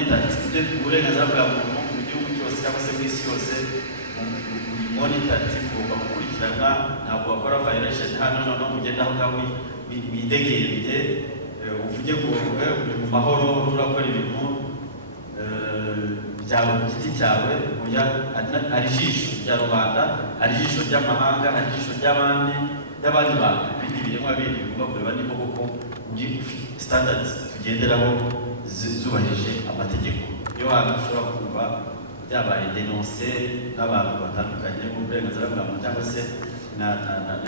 monitor uburenganzira bwa muntu mu gihugu cyose cyangwa se mu isi yose monitor ugomba gukurikirana ntabwo wakora violation hano no mugenda aho ngaho widegembye uvuge ngo uri mu mahoro urakora ibintu byawe ku giti cyawe ari ijisho rya rubanda ari ijisho ry'amahanga ari ijisho ry'abandi bantu ibindi biremwa bindi bigomba kureba niba koko uri standards tugenderaho zubahirije amategeko. Iyo hantu ushobora kumva byabaye denonse n'abantu batandukanye mu burenganzira bwa muntu cyangwa se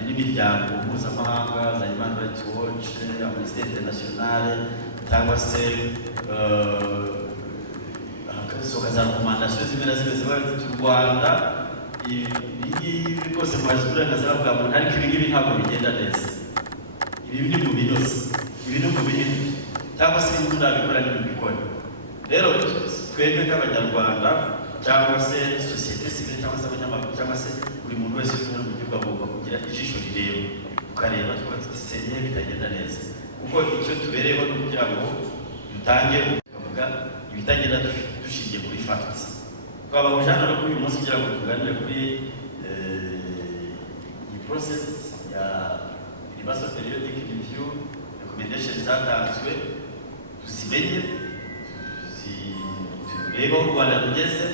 n'imiryango mpuzamahanga za Human Rights Watch, Amnesty International cyangwa se za rekomandasiyo zimwe na zimwe ziba zifite u Rwanda ibi rwose mubaze uburenganzira bwa muntu ariko ibi ngibi ntabwo bigenda neza. Ibi ni mu binoze, ibi ni mu bihini cyangwa se ibintu ntabikora n'ibikora. Rero twebwe nk'Abanyarwanda cyangwa se sosiyete sivile cyangwa se abanyamakuru cyangwa se buri muntu wese uri mu gihugu agomba kugira ijisho rireba ukareba twasengeye bitagenda neza, kuko icyo tubereyeho ni ukugira ngo dutange kuvuga ibitagenda dushingiye kuri facts. Twabahuje hano no kuri uyu munsi kugira ngo tuganire kuri iyi process ya universal periodic review recommendation zatanzwe, tuzimenye turebe aho u Rwanda rugeze,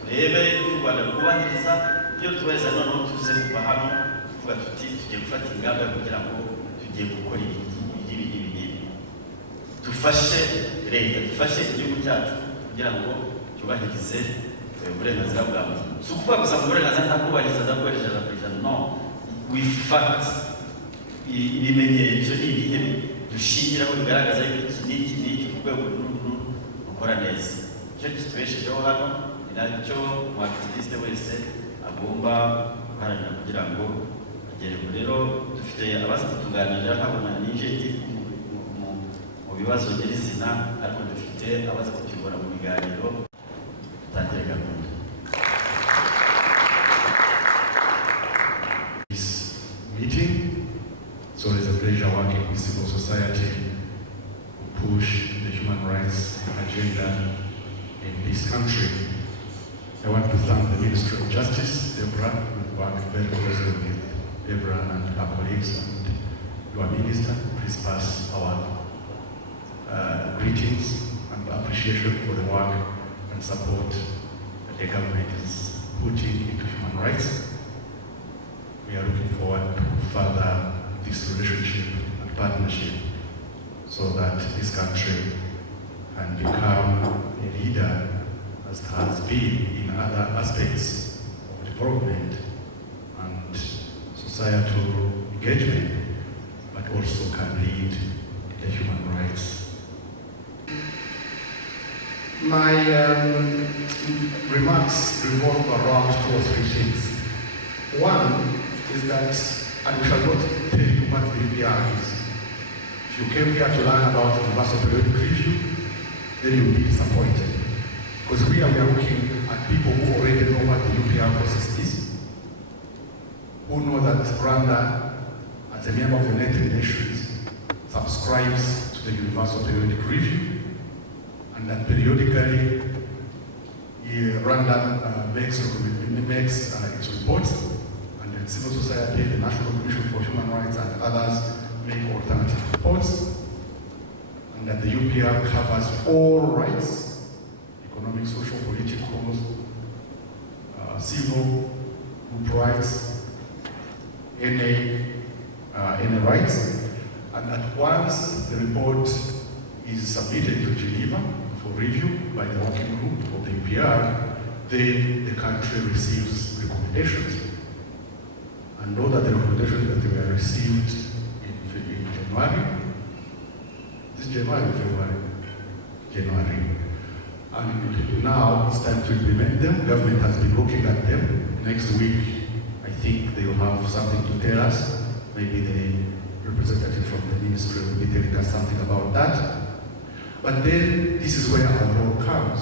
turebe u Rwanda rwubahiriza ibyo tubahiriza, noneho tuze kuva hano tuvuga tuti tugiye gufata ingamba kugira ngo tugiye gukora ibi dufashe leta, dufashe igihugu cyacu kugira ngo cyubahirize uburenganzira bwa muntu. Si ukuvuga gusa ngo uburenganzira ntakubahiriza ndakubahiriza ijana, no, we fact ibimenyetso n'ibihe dushingiraho bigaragaza iki n'iki ku rwego rukora neza. Icyo kitubeshejeho hano ni nacyo umuaktiviste wese agomba guharanira kugira ngo ageremo. Rero dufite abaza kutuganirira, ntabona nije mu bibazo nyirizina, ariko dufite abaza kutuyobora mu biganiro. Tangire gahunda. This meeting, so it's a pleasure working with civil society to push the human rights agenda in this country. I want to thank the Ministry of Justice, Deborah, who worked very closely with Deborah and her colleagues, and your Minister. Please pass our greetings and appreciation for the work and support that the government is putting into human rights. We are looking forward to further this relationship and partnership so that this country can become a leader, as has been in other aspects of development and societal engagement, but also can lead the human rights. My remarks revolve around 2 or 3 things. One is that, and we shall not tell you what the UPR is. If you came here to learn about universal periodic review, then you will be disappointed. Because we are looking at people who already know what the UPR process is, who know that Rwanda, as a member of the United Nations, subscribes to the universal periodic review, and that periodically Rwanda makes its reports, and then civil society, the National Commission for Human Rights, and others make alternative reports, and that the UPR covers all rights: economic, social, political, civil, group rights, any rights, and that once the report is submitted to Geneva for review by the working group of the UPR, then the country receives recommendations. And know that the recommendations that were received in January, this January or February? January. And now it's time to implement them. Government has been looking at them. Next week, I think they will have something to tell us. Maybe the representative from the ministry will be telling us something about that. But then, this is where our role comes.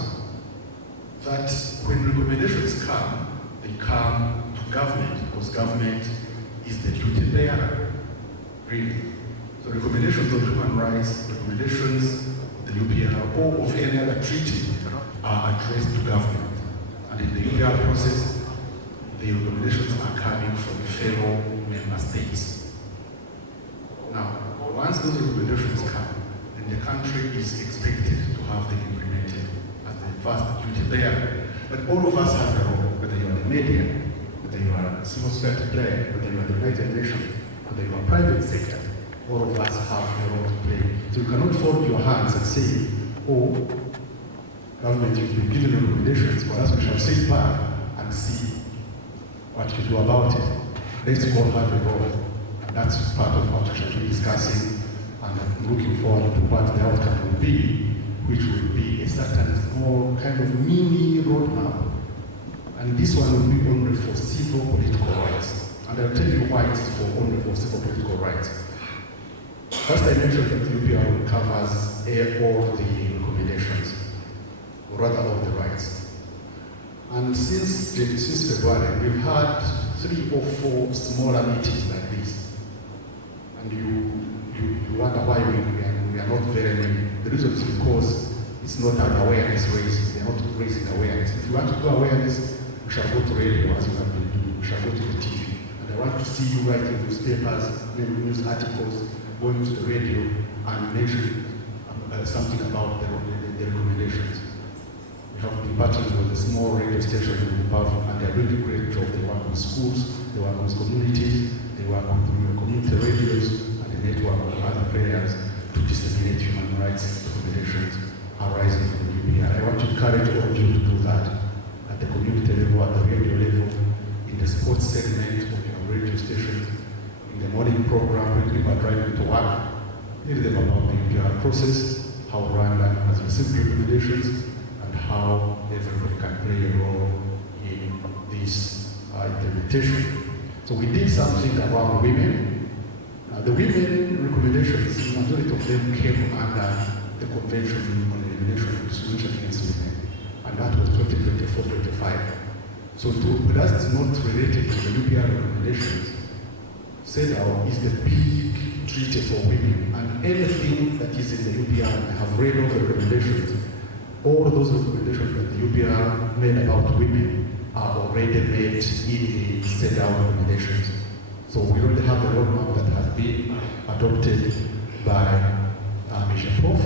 That when recommendations come, they come to government, because government is the duty bearer, really. So recommendations on human rights, recommendations the UPR or of any other treaty are addressed to government. And in the UPR process, the recommendations are coming from fellow member states. Now, once those recommendations come, then the country is expected to have them implemented as the first duty there. But all of us have a role, whether you are the media, whether you are a civil society player, whether you are the United Nations, whether you are private sector, all of us have a role to play. So you cannot fold your hands and say, oh, government, you've been given recommendations, but us we shall sit back and see what you do about it. Let's all have a role. And that's part of what we shall be discussing, and I'm looking forward to what the outcome will be, which will be a certain small kind of mini roadmap. And this one will be only for civil political rights. And I'll tell you why it's for only for civil political rights. First, I mentioned that the UPR covers all the recommendations, or rather all the rights. And since February, we've had 3 or 4 smaller meetings like this. And you wonder why we are not very many. The reason is because it's not an awareness raise. We are not raising awareness. If you want to do awareness, we shall go to radio as we have been doing. We shall go to the TV. And I want to see you writing newspapers, news articles, going to the radio and mention something about the recommendations. We have been partnering with a small radio station in Buffalo, and they are doing a great job. They work with schools, they work with communities, they work with community radios and the network of other players to disseminate human rights recommendations arising from the UPR. I want to encourage all of you to do that at the community level, at the radio level, in the sports segment of your radio stations, in the morning program when people are driving to work. Tell them about the UPR process, how Rwanda has received recommendations, and how everybody can play a role in this implementation. So we did something around women. The women recommendations, the majority of them came under the Convention on the Elimination of Discrimination Against Women, and that was 2024-25. So that's not related to the UPR recommendations. CEDAW is the big treaty for women, and anything that is in the UPR, I have read all the recommendations. All those recommendations that the UPR made about women are already made in the CEDAW recommendations. So we already have a roadmap that has been adopted by Prof,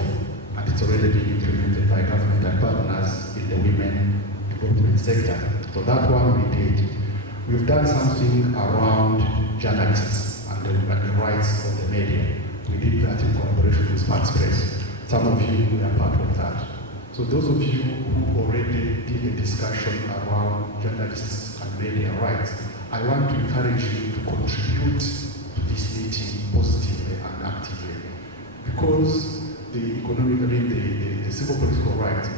and it's already been implemented by government and partners in the women development sector. So that one we did. We've done something around journalists and the rights of the media. We did that in collaboration with Smart Press. Some of you were part of that. So those of you who already did a discussion around journalists and media rights, I want to encourage you to contribute to this meeting positively and actively, because the the civil political rights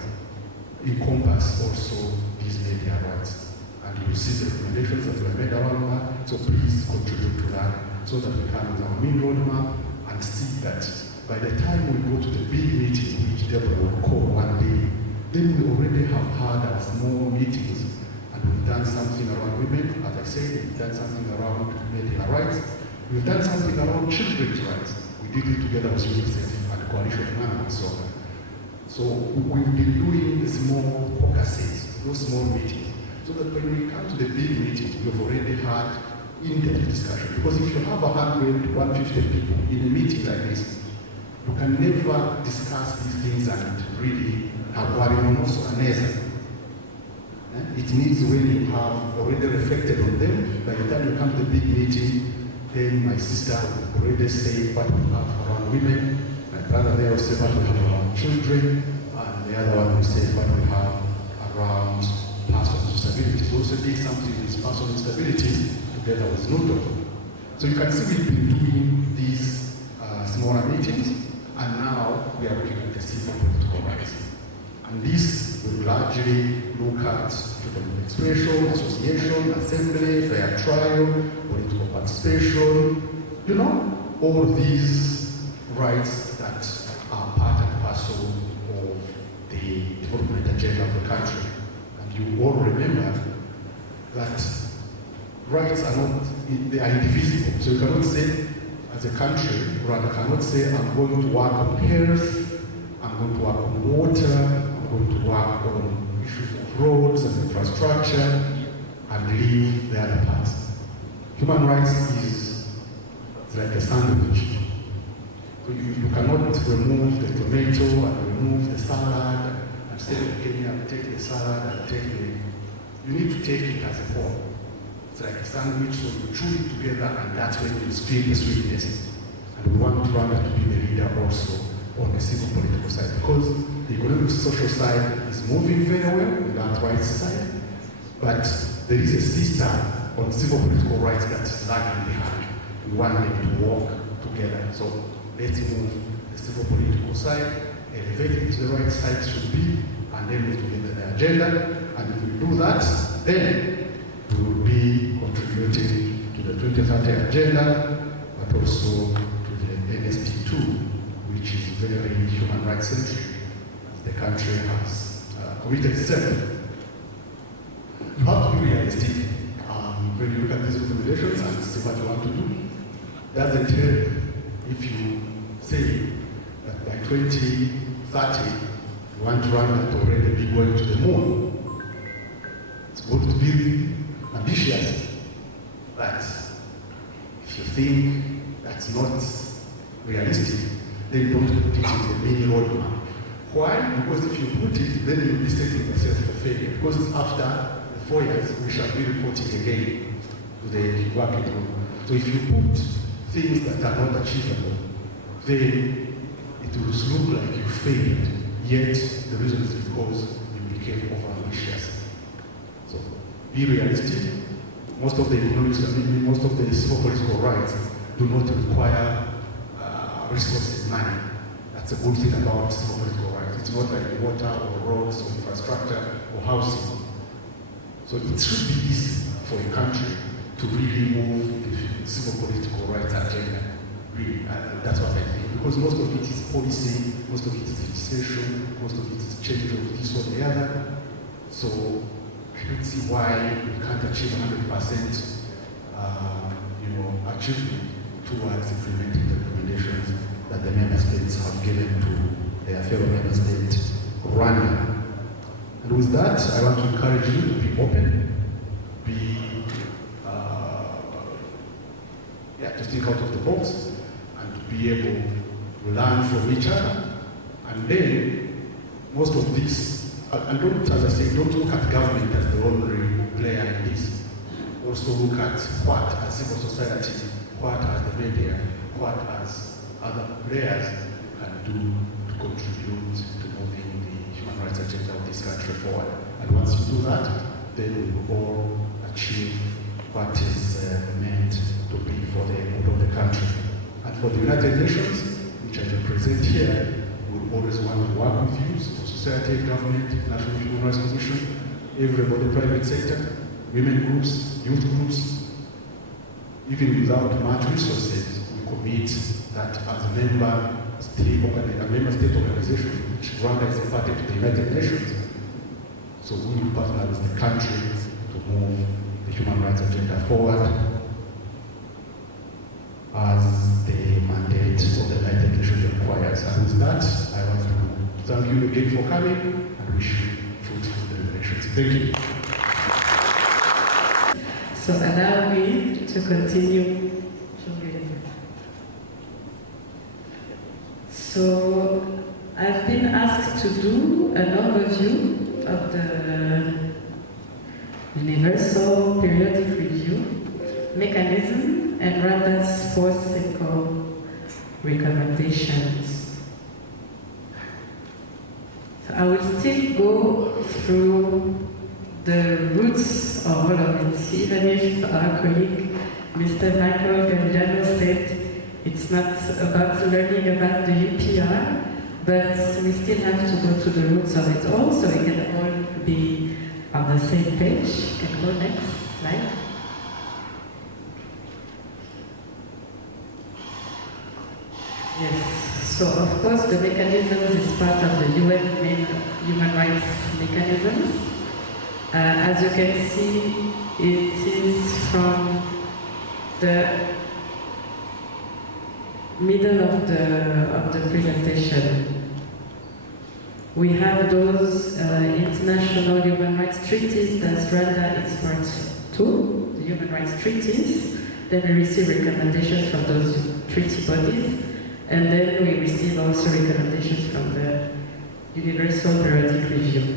encompass also these media rights. And you see the recommendations that were made around that, so please contribute to that so that we can with our main roadmap and see that by the time we go to the big meeting, which Deborah will call one day, then we already have had our small meetings, and we've done something around women, as I said, we've done something around media rights, we've done something around children's rights. We did it together with UNICEF and Coalition Man and so on. So we've been doing the small focuses, those small meetings, so that when we come to the big meeting, we've already had in-depth discussion. Because if you have 100, 150 people in a meeting like this, you can never discuss these things and really have one also another. It means when you have already reflected on them, by the time you come to the big meeting, then my sister will already say what we have around women, my brother there will say what we have around children, and the other one will say what we have around persons with disabilities. We also did something with persons with disabilities together with NUDO. So you can see we've been doing these smaller meetings, and now we are looking at the civil political rights. And this will largely look at freedom of expression, association, assembly, fair trial, political participation, you know, all these rights that are part and parcel of the development agenda of the country. And you all remember that rights are not, they are indivisible. So you cannot say, as a country, Rwanda cannot say, I'm going to work on health, I'm going to work on water, I'm going to work on issues of roads and infrastructure, and leave the other parts. Human rights is like a sandwich. So you cannot remove the tomato and remove the salad and say, okay, I'll take the salad and take the... You need to take it as a whole. It's like a sandwich, so you chew it together, and that's when you feel the sweetness. And we want Rwanda to be the leader also on the civil political side, because the economic social side is moving very well, the land rights side, but there is a system on civil political rights that is lagging behind. We want them to work together. So let's move the civil political side, elevate it to the right side should be, and then move together the agenda. And if we do that, then we will be contributing to the 2030 agenda, but also to the NSP2, which is very human rights centric. The country has committed itself. You have to be realistic when you look at these recommendations and see what you want to do. Doesn't help if you say that by 2030 you want Rwanda to already be going to the moon. It's going to be ambitious, but if you think that's not realistic, then don't put it in the mini roadmap. Why? Because if you put it, then you'll be setting yourself for failure. Because after the 4 years, we shall be reporting again to the working group. So if you put things that are not achievable, then it will look like you failed. Yet the reason is because you became over-ambitious. So be realistic. Most of the economics, most of the civil political rights do not require resources, money. That's a good thing about civil political rights. It's not like water or roads or infrastructure or housing. So it should be easy for a country to really move the civil political rights agenda. Really, that's what I think. Because most of it is policy, most of it is legislation, most of it is change of this or the other. So I don't see why we can't achieve 100% achievement towards implementing the recommendations that the member states have given to their fellow member state, Rwanda. And with that, I want to encourage you to be open, to think out of the box, and to be able to learn from each other. And then, most of this, and don't, as I say, don't look at government as the only player in this. Also look at what as civil society, what as the media, what as other players can do to contribute to moving the human rights agenda of this country forward. And once you do that, then we will all achieve what is meant to be for the good of the country. And for the United Nations, which I represent here, we will always want to work with you, civil society, government, National Human Rights Commission, everybody, private sector, women groups, youth groups. Even without much resources, we commit that as a member state organization, which Rwanda is a party to the United Nations. So we will partner with the country to move the human rights agenda forward as the mandate of the United Nations requires. And with that, I want to thank you again for coming and wish you fruitful deliberations. Thank you. So allow me to continue. So I've been asked to do an overview of the Universal Periodic Review mechanism and Rwanda's 4 simple recommendations. So I will still go through the roots of all of it, even if our colleague Mr. Michael Galliano said it's not about learning about the UPR, but we still have to go to the roots of it all, so we can all be on the same page. You can go next slide. Yes, so of course the mechanisms is part of the UN main human rights mechanisms. As you can see, it is from the middle of the presentation. We have those international human rights treaties that Rwanda is part to, the human rights treaties. Then we receive recommendations from those treaty bodies, and then we receive also recommendations from the Universal Periodic Review.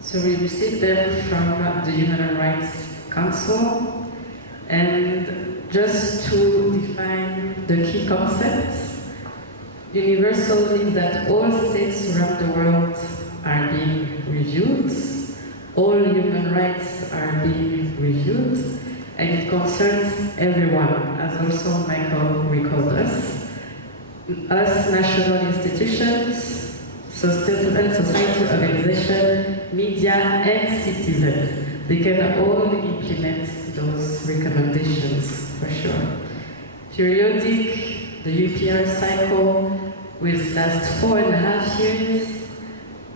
So we received them from the Human Rights Council, and just to define the key concepts, universal means that all states around the world are being reviewed, all human rights are being reviewed, and it concerns everyone, as also Michael recalled us national institutions, civil society organizations, media, and citizens. They can all implement those recommendations, for sure. Periodic, the UPR cycle will last 4.5 years.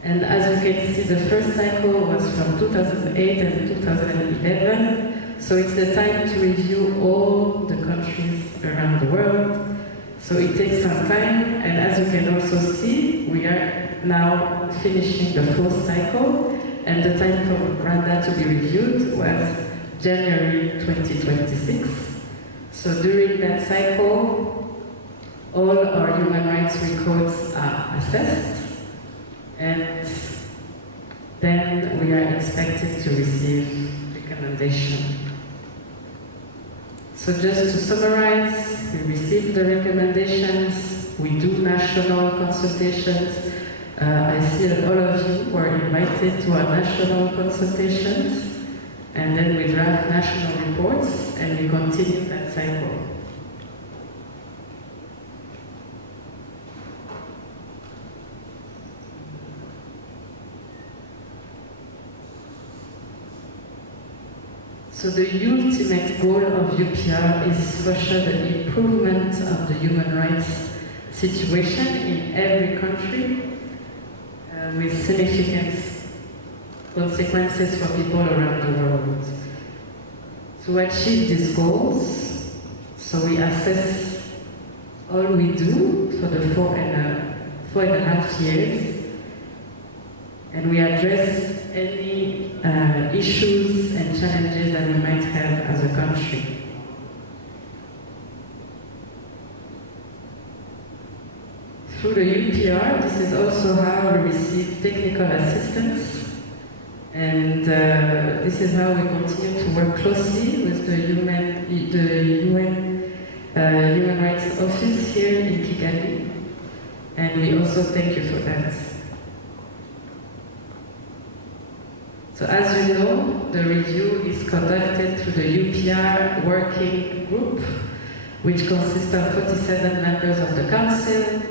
And as you can see, the first cycle was from 2008 and 2011. So it's the time to review all the countries around the world. So it takes some time. And as you can also see, we are now finishing the fourth cycle. And the time for Rwanda to be reviewed was January 2026. So during that cycle, all our human rights records are assessed, and then we are expected to receive recommendation. So just to summarize, we receive the recommendations, we do national consultations. I see that all of you were invited to our national consultations, and then we draft national reports, and we continue that cycle. So the ultimate goal of UPR is for sure the improvement of the human rights situation in every country, with significant consequences for people around the world. To achieve these goals, so we assess all we do for the 4.5 years, and we address any issues and challenges that we might have as a country. Through the UPR, this is also how we receive technical assistance, and this is how we continue to work closely with the UN Human Rights Office here in Kigali, and we also thank you for that. So as you know, the review is conducted through the UPR working group, which consists of 47 members of the Council,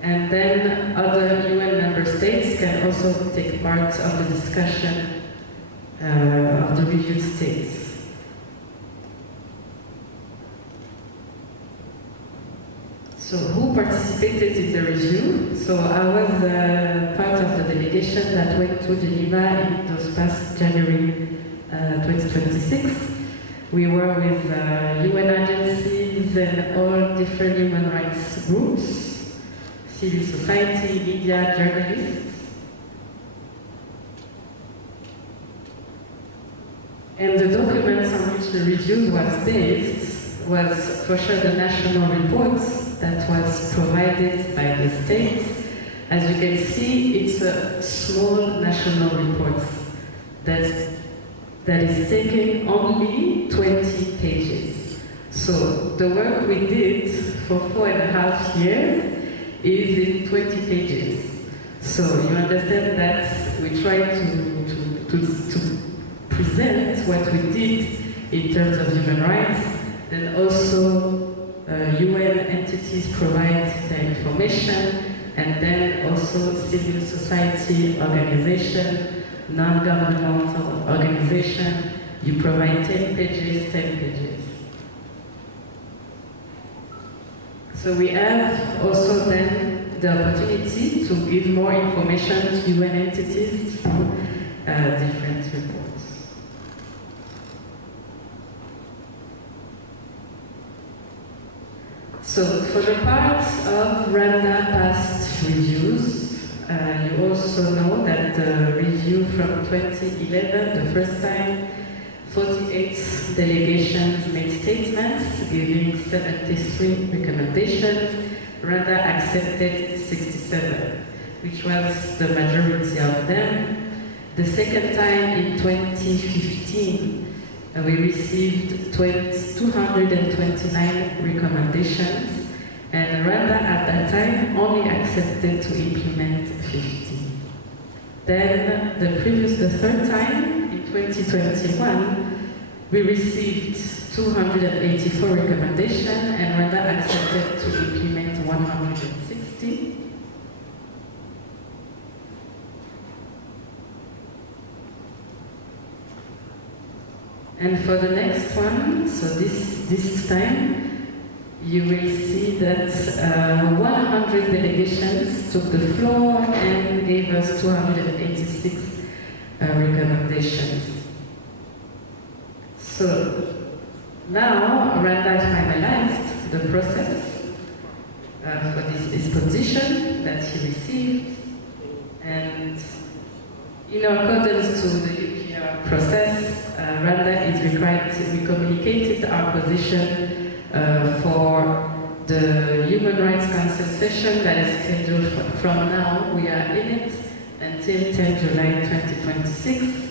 and then other UN member states can also take part of the discussion of the reviewed states. So who participated in the review? So I was part of the delegation that went to Geneva in those past January 2026. We were with UN agencies and all different human rights groups, civil society, media, journalists. And the documents on which the review was based was for sure the national reports that was provided by the states. As you can see, it's a small national report that is taking only 20 pages. So the work we did for 4.5 years is in 20 pages. So you understand that we try to present what we did in terms of human rights, and also UN entities provide the information, and then also civil society organization, non-governmental organization, you provide 10 pages, 10 pages. So we have also then the opportunity to give more information to UN entities through different reports. So for the part of Rwanda past reviews, you also know that the review from 2011, the first time, 48 delegations made statements giving 73 recommendations. Rwanda accepted 67, which was the majority of them. The second time in 2015, we received 229 recommendations, and Rwanda at that time only accepted to implement 50. Then the third time, in 2021, we received 284 recommendations, and Rwanda accepted to implement 160. And for the next one, so this time, you will see that 100 delegations took the floor and gave us 286 recommendations. So now Rwanda finalized the process for this disposition that he received, and in accordance to the UPR process, Rwanda is required to we communicated our position for the Human Rights Council session that is scheduled from now. We are in it until 10 July 2026.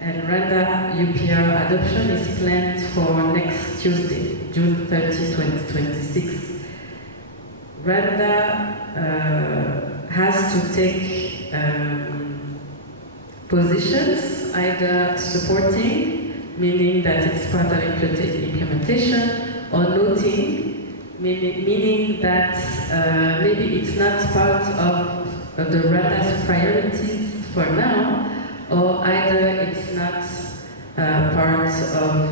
And Rwanda UPR adoption is planned for next Tuesday, June 30, 2026. Rwanda has to take positions, either supporting, meaning that it's part of implementation, or noting, meaning that maybe it's not part of the Rwanda's priorities for now, or either it's not part of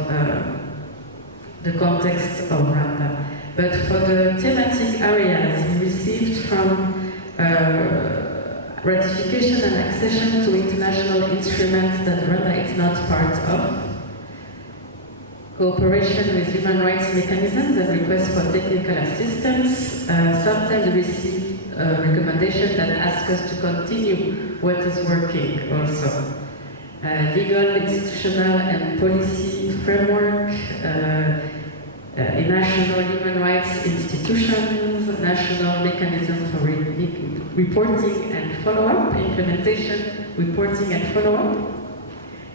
the context of Rwanda. But for the thematic areas we received from ratification and accession to international instruments that Rwanda is not part of, cooperation with human rights mechanisms and requests for technical assistance, sometimes we receive a recommendation that asks us to continue what is working also. Legal, institutional and policy framework, national human rights institutions, national mechanism for reporting and follow-up, implementation, reporting and follow-up,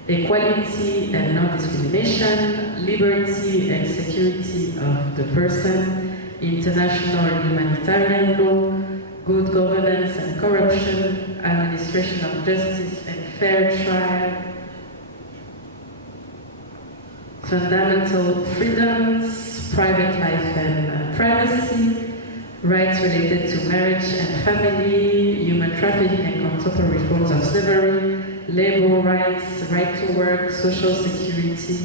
equality and non-discrimination, liberty and security of the person, international humanitarian law, good governance and corruption, administration of justice and fair trial, fundamental freedoms, private life and privacy, rights related to marriage and family, human trafficking and contemporary forms of slavery, labor rights, right to work, social security,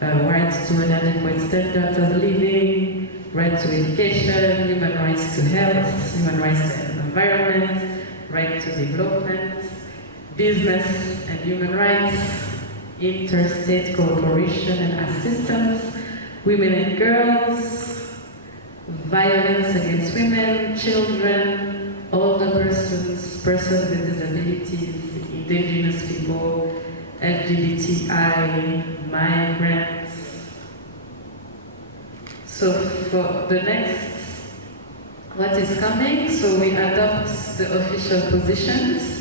rights to an adequate standard of living, right to education, human rights to health, human rights to environment, right to development, business and human rights, interstate cooperation and assistance, women and girls, violence against women, children, older persons, persons with disabilities, indigenous people, LGBTI, migrants. So for the next, what is coming, so we adopt the official positions.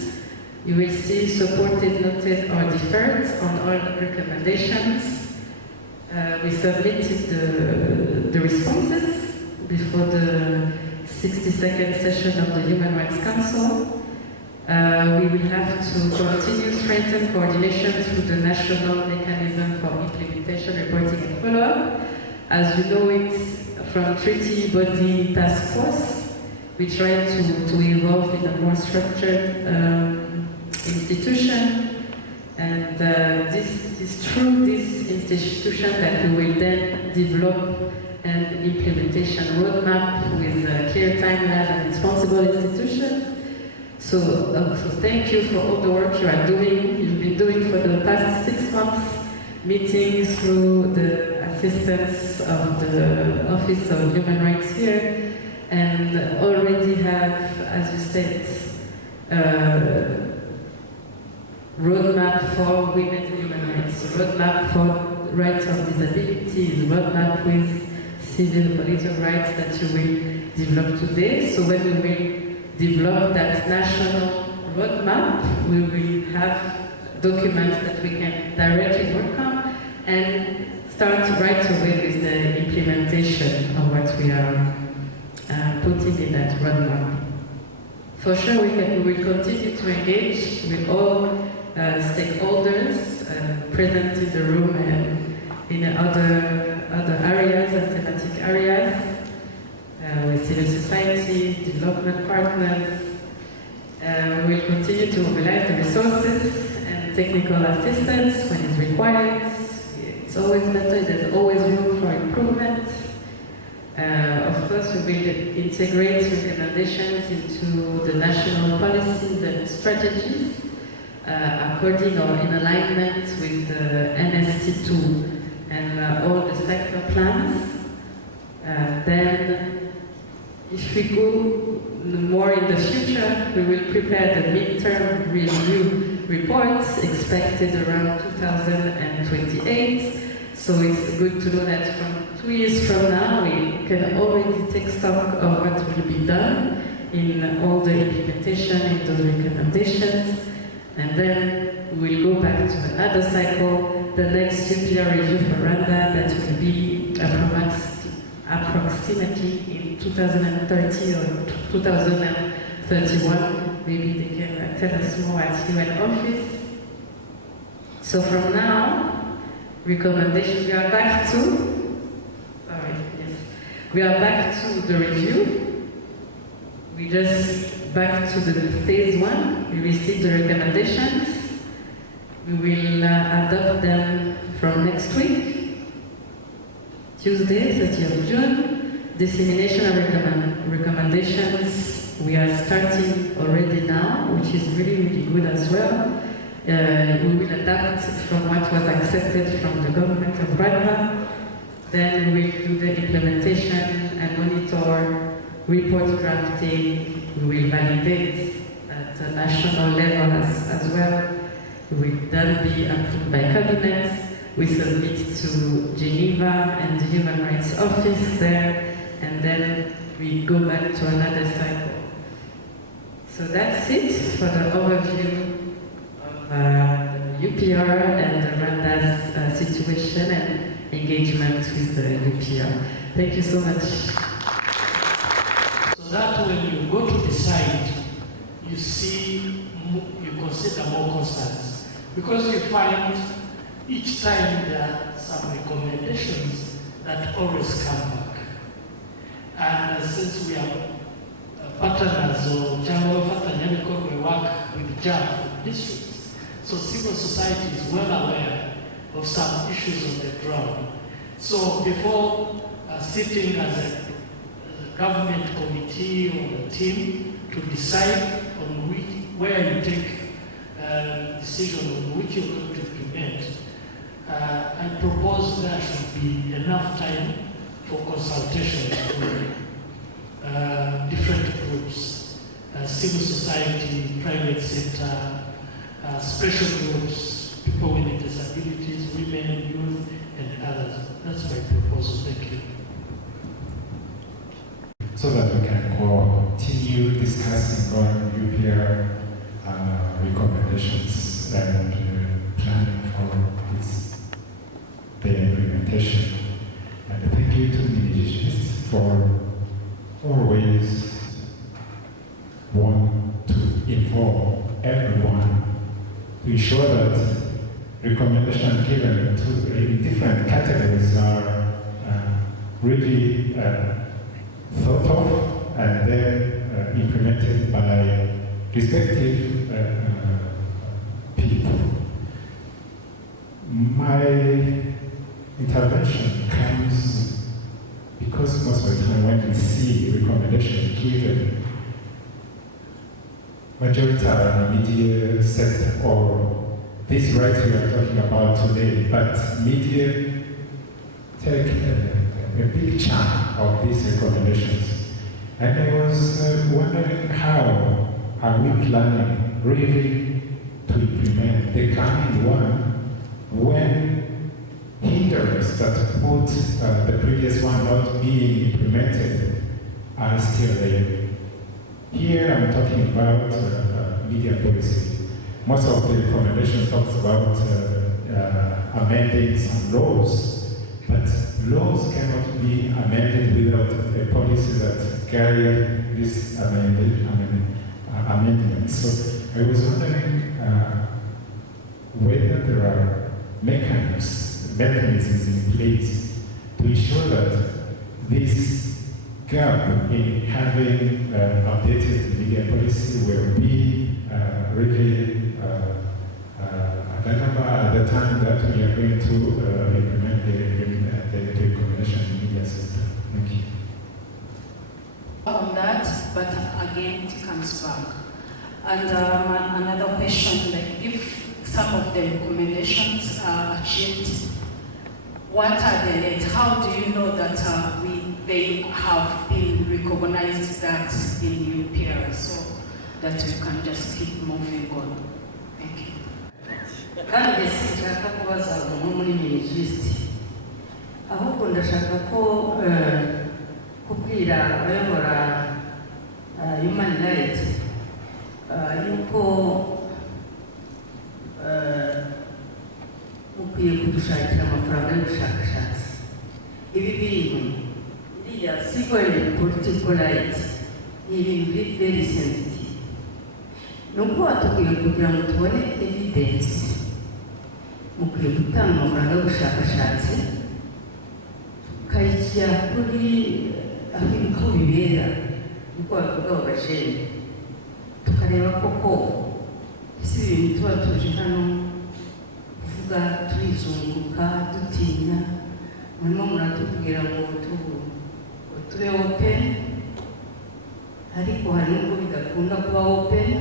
You will see supported, noted, or deferred on all recommendations. We submitted the responses before the 62nd session of the Human Rights Council. We will have to continue strengthen coordination through the National Mechanism for Implementation, Reporting and Follow-up. As you know it from Treaty Body Task Force, we try to evolve in a more structured institution, and this is through this institution that we will then develop an implementation roadmap with clear timelines and responsible institutions. So thank you for all the work you are doing. You've been doing for the past 6 months, meetings through the assistance of the Office of Human Rights here, and already have, as you said, roadmap for women's human rights, roadmap for rights of disabilities, roadmap with civil political rights that you will develop today. So when we will develop that national roadmap, we will have documents that we can directly work on and start right away with the implementation of what we are putting in that roadmap. For sure, we will continue to engage with all stakeholders present in the room and in other areas and thematic areas, with civil society, development partners. We will continue to mobilize the resources and technical assistance when it's required. It's always better, there's always room for improvement. Of course, we will integrate recommendations into the national policies and strategies according or in alignment with the NST2 and all the sector plans. Then, if we go more in the future, we will prepare the midterm review reports expected around 2028. So it's good to know that from 2 years from now, we can already take stock of what will be done in all the implementation, in those recommendations. And then we'll go back to another cycle, the next UPR review for Rwanda, that will be approximately in 2030 or 2031. Maybe they can tell us more at UN office. So from now, recommendation, we are back to the review. We just back to the phase 1. We received the recommendations. We will adopt them from next week, Tuesday, 30th of June. Dissemination of recommendations, we are starting already now, which is really, really good as well. We will adapt from what was accepted from the government of Rwanda. Then we will do the implementation and monitor report drafting. We will validate at the national level as well. We will then be approved by cabinet. We submit to Geneva and the Human Rights Office there, and then we go back to another cycle. So that's it for the overview of UPR and Rwanda's situation and engagement with the UPR. Thank you so much. So that when you go to the site, you see, you consider more concerns. Because you find each time there are some recommendations that always come back. And since we are partners or general partners, we work with JAF districts, so civil society is well aware of some issues on the ground. So before sitting as a government committee or a team to decide on where you take decision on which you're going to implement, I propose there should be enough time for consultation with different groups, civil society, private sector, special groups, people with disabilities, women, youth, and others. That's my proposal. Thank you. So that we can continue discussing on UPR recommendations and planning for their implementation. And thank you to MINIJUST for always want to involve everyone to ensure that recommendations given to different categories are really thought of and then implemented by respective people. My intervention comes because most of the time when we see recommendation given, majority are in the media sector or these rights we are talking about today, but media take a big chunk of these recommendations. And I was wondering how are we planning really to implement the coming one when hindrances that put the previous one not being implemented are still there. Here I'm talking about media policy. Most of the recommendation talks about amending some laws, but laws cannot be amended without a policy that carry this amendment. So I was wondering whether there are mechanisms in place to ensure that this gap in having updated media policy will be really at the time that we are going to implement the recommendation in the media sector. Thank you. On that, but again it comes back. And another question, like if some of the recommendations are achieved, what are the dates? How do you know that they have been recognized that in UPR so that we can just keep moving on? Thank you. Kandi sinshaka kubaza umuntu muri MINIJUST, ahubwo ndashaka ko kubwira abayobora human rights yuko mukwiye kudushakira amafaranga y'ubushakashatsi. Ibi bintu iriya civil and political rights ni ibintu very sensitive. Nuko watubwira kugira ngo tubone evidence mukwiye gutanga amafaranga y'ubushakashatsi tukayishyira kuri aho bibera nuko bavuga abajene tukareba koko isi ibintu tuba tuje hano kuvuga turizunguka dutinya murimo muratubwira ngo tube open ariko hari nubwo bidakunda kuba open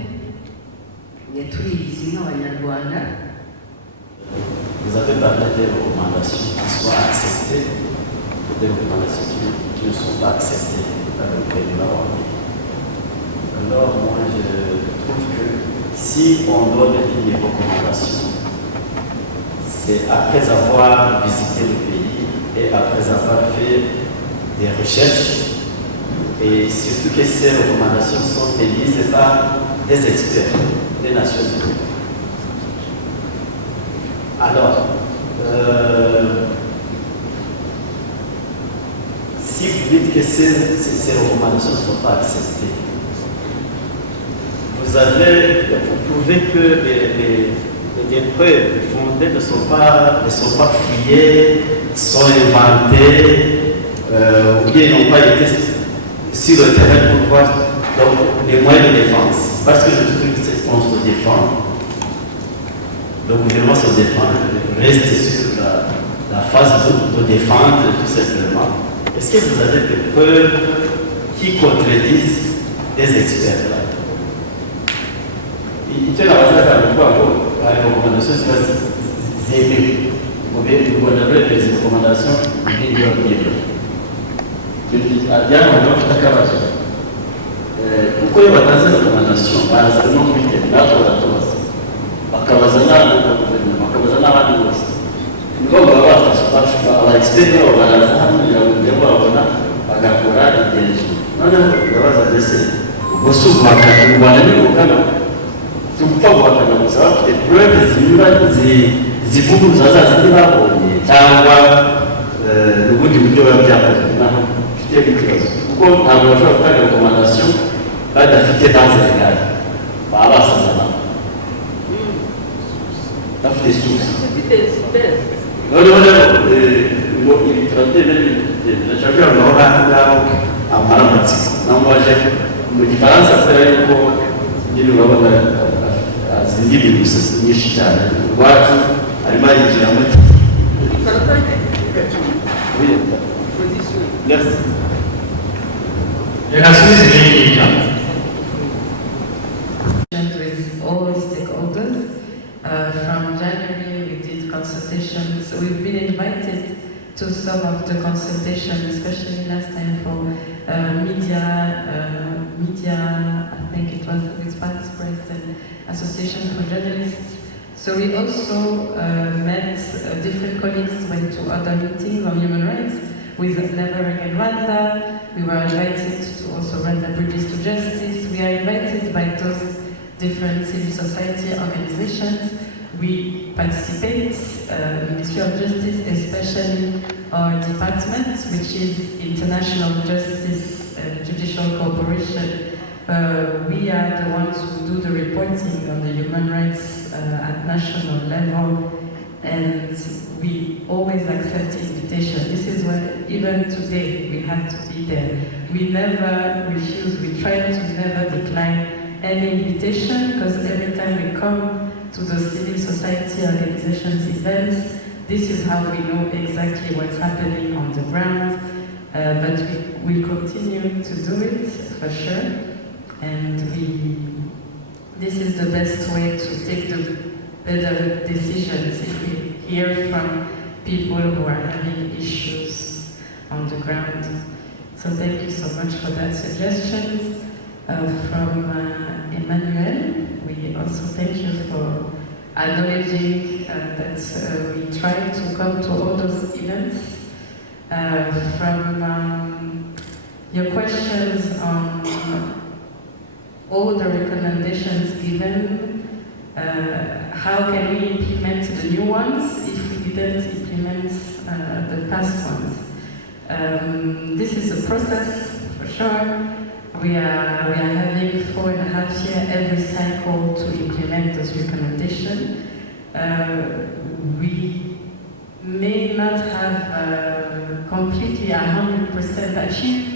turizi nk'abanyarwanda. Vous avez parlé des recommandations qui soient acceptées ou des recommandations qui ne sont pas acceptées par le gouvernement. Alors moi je trouve que si on donne des recommandations, c'est après avoir visité le pays et après avoir fait des recherches et surtout que ces recommandations sont émises par des experts des Nations Unies. Alors, si vous dites que ces recommandations ne sont pas acceptées, vous prouvez que les preuves fondées ne sont pas fouillées, sont inventées, ou bien n'ont pas été sur le terrain pour voir les moyens de défense. Parce que je trouve qu'on se défend. Le gouvernement se défend, reste sur la phase de défendre tout simplement. Est-ce que vous avez des preuves qui contredisent des experts là? Il tient la base à la recommandation sur les zéro. Vous avez des recommandations qui doivent venir. Je dis, à bien, on a fait la pourquoi il y a des recommandations? Parce que non, il y a des recommandations. Bakabazana abandi bose niko baba bafasha abaexpert baraza hano yabo babona bagakora igenzo noneho babaza ndetse ubusubwa bakakubana n'ubukana cyumva bakana gusa bafite preuve zivuguruza zaza babonye cyangwa ubundi buryo byakozwe naho mfite ikibazo kuko ntabwo bashobora gutanga recommandation badafite dans legal baba basazana des sources. Non, il traitait même chacun aura un maramatique. Non, moi j'ai une différence à faire pour dire que nous avons zindi nyinshi cyane rwacu arimo yinjiramo. Merci. With all stakeholders. From January, we did consultations. We've been invited to some of the consultation, especially last time for media, I think it was with Paris Press and Association for Journalists. So we also met different colleagues, went to other meetings on human rights with Cladho-Rwanda. We were invited to also run the Bridges to Justice. We are invited by those different civil society organizations. We participate, Ministry of Justice, especially our department, which is International Justice Judicial Cooperation. We are the ones who do the reporting on the human rights at national level, and we always accept invitation. This is why even today we have to be there. We never refuse, we try to never decline any invitation, because every time we come to the civil society organizations events, this is how we know exactly what's happening on the ground, but we continue to do it for sure, and this is the best way to take the better decisions if we hear from people who are having issues on the ground. So thank you so much for that suggestions from Emmanuel. We also thank you for acknowledging that we try to come to all those events. From your questions on all the recommendations given, how can we implement the new ones if we didn't implement the past ones? This is a process for sure. We are having 4.5 years every cycle to implement those recommendations. We may not have completely 100% achieved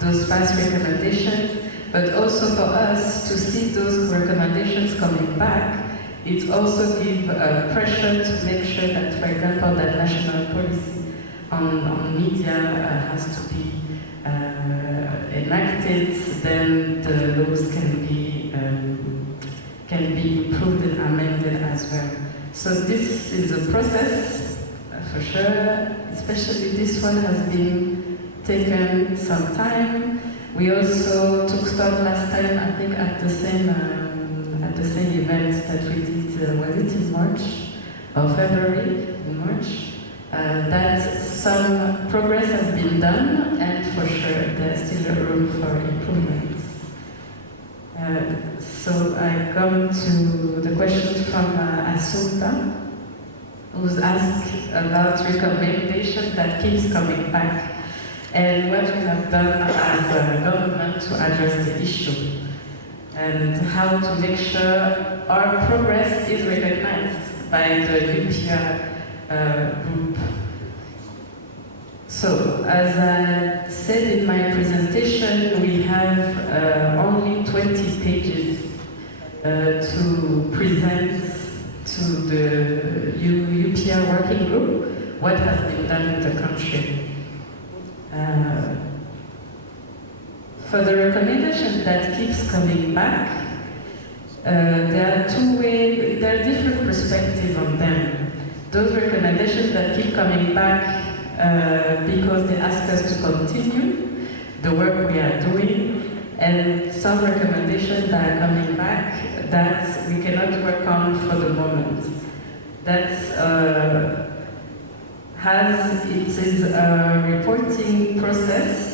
those past recommendations, but also for us to see those recommendations coming back, it also gives pressure to make sure that, for example, that national policy on media has to be enacted, then the laws can be improved and amended as well. So this is a process for sure. Especially this one has been taken some time. We also took stock last time, I think, at the same event that we did. Was it in March or February? In March. That some progress has been done, and for sure there's still room for improvements. So I come to the question from Assunta, who's asked about recommendations that keeps coming back, and what we have done as a government to address the issue, and how to make sure our progress is recognized by the UPR group. So, as I said in my presentation, we have only 20 pages to present to the UPR working group what has been done in the country. For the recommendation that keeps coming back, there are different perspectives on them. Those recommendations that keep coming back because they ask us to continue the work we are doing, and some recommendations that are coming back that we cannot work on for the moment. It is a reporting process.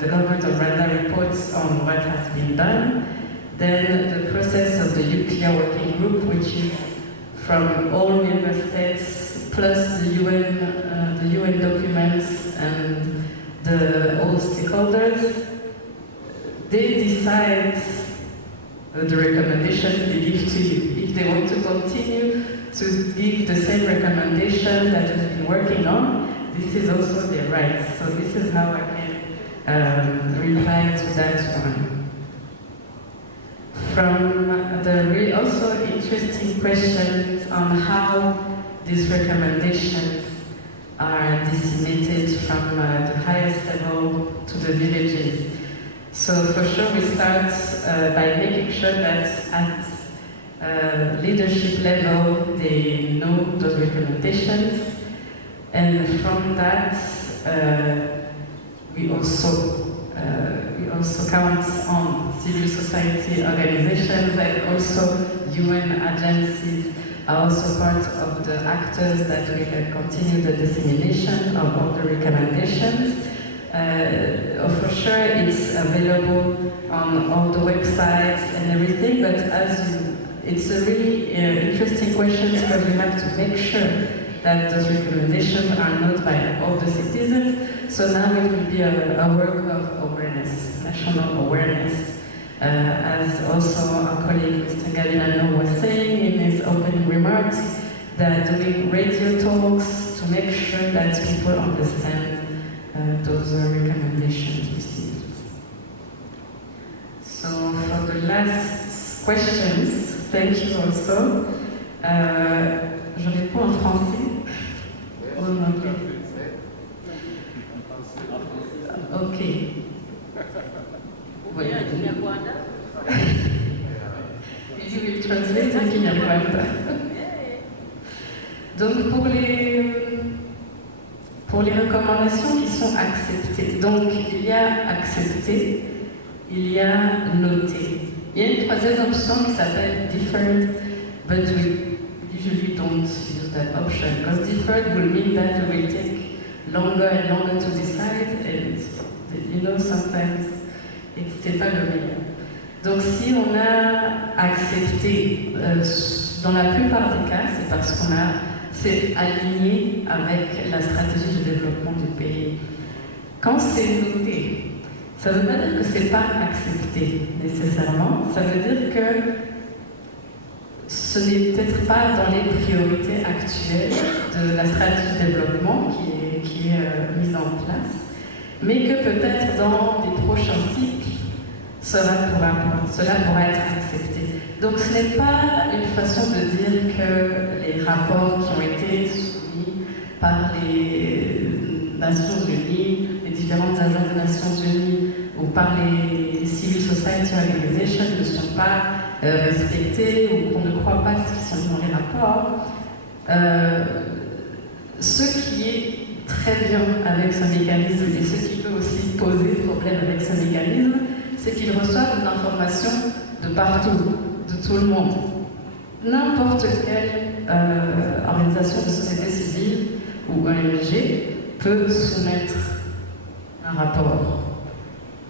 The government of Rwanda reports on what has been done. Then the process of the UPR working group, which is from all member states plus the UN documents and all stakeholders, they decide the recommendations they give to you. If they want to continue to give the same recommendations that we've been working on, this is also their right. So this is how I can reply to that one. From the also interesting questions on how these recommendations are disseminated from the highest level to the villages. So for sure we start by making sure that at leadership level they know those recommendations, And from that, we also count on civil society organizations and also UN agencies are also part of the actors that will continue the dissemination of all the recommendations. For sure, it's available on all the websites and everything, but it's a really interesting question because we have to make sure that those recommendations are known by all the citizens. So now it will be a work of awareness, national awareness. As also our colleague Mr. Gavilano was saying in his opening remarks, that doing radio talks to make sure that people understand those recommendations received. So for the last questions, thank you also. Je réponds en français ou en anglais? Ok. Oui. You will translate in Kinyarwanda. Donc pour les recommandations qui sont acceptées, donc il y a accepté, il y a noté. Il y a une troisième option qui s'appelle deferred, but we usually don't use that option because deferred will mean that we will take longer and longer to decide, and you know sometimes c'est pas le meilleur. Donc si on a accepté, dans la plupart des cas, c'est parce qu'on s'est aligné avec la stratégie de développement du pays. Quand c'est noté, ça ne veut pas dire que c'est pas accepté nécessairement, ça veut dire que ce n'est peut-être pas dans les priorités actuelles de la stratégie de développement qui est mise en place, mais que peut-être dans les prochains cycles, cela pourra être accepté. Donc ce n'est pas une façon de dire que les rapports qui ont été soumis par les Nations Unies, les différentes agences des Nations Unies ou par les civil society organizations ne sont pas respectés ou qu'on ne croit pas ce qui sont dans les rapports. Ce qui est très bien avec ce mécanisme et ce qui peut aussi poser problème avec ce mécanisme, c'est qu'ils reçoivent des informations de partout, de tout le monde. N'importe quelle organisation de société civile ou ONG peut soumettre un rapport.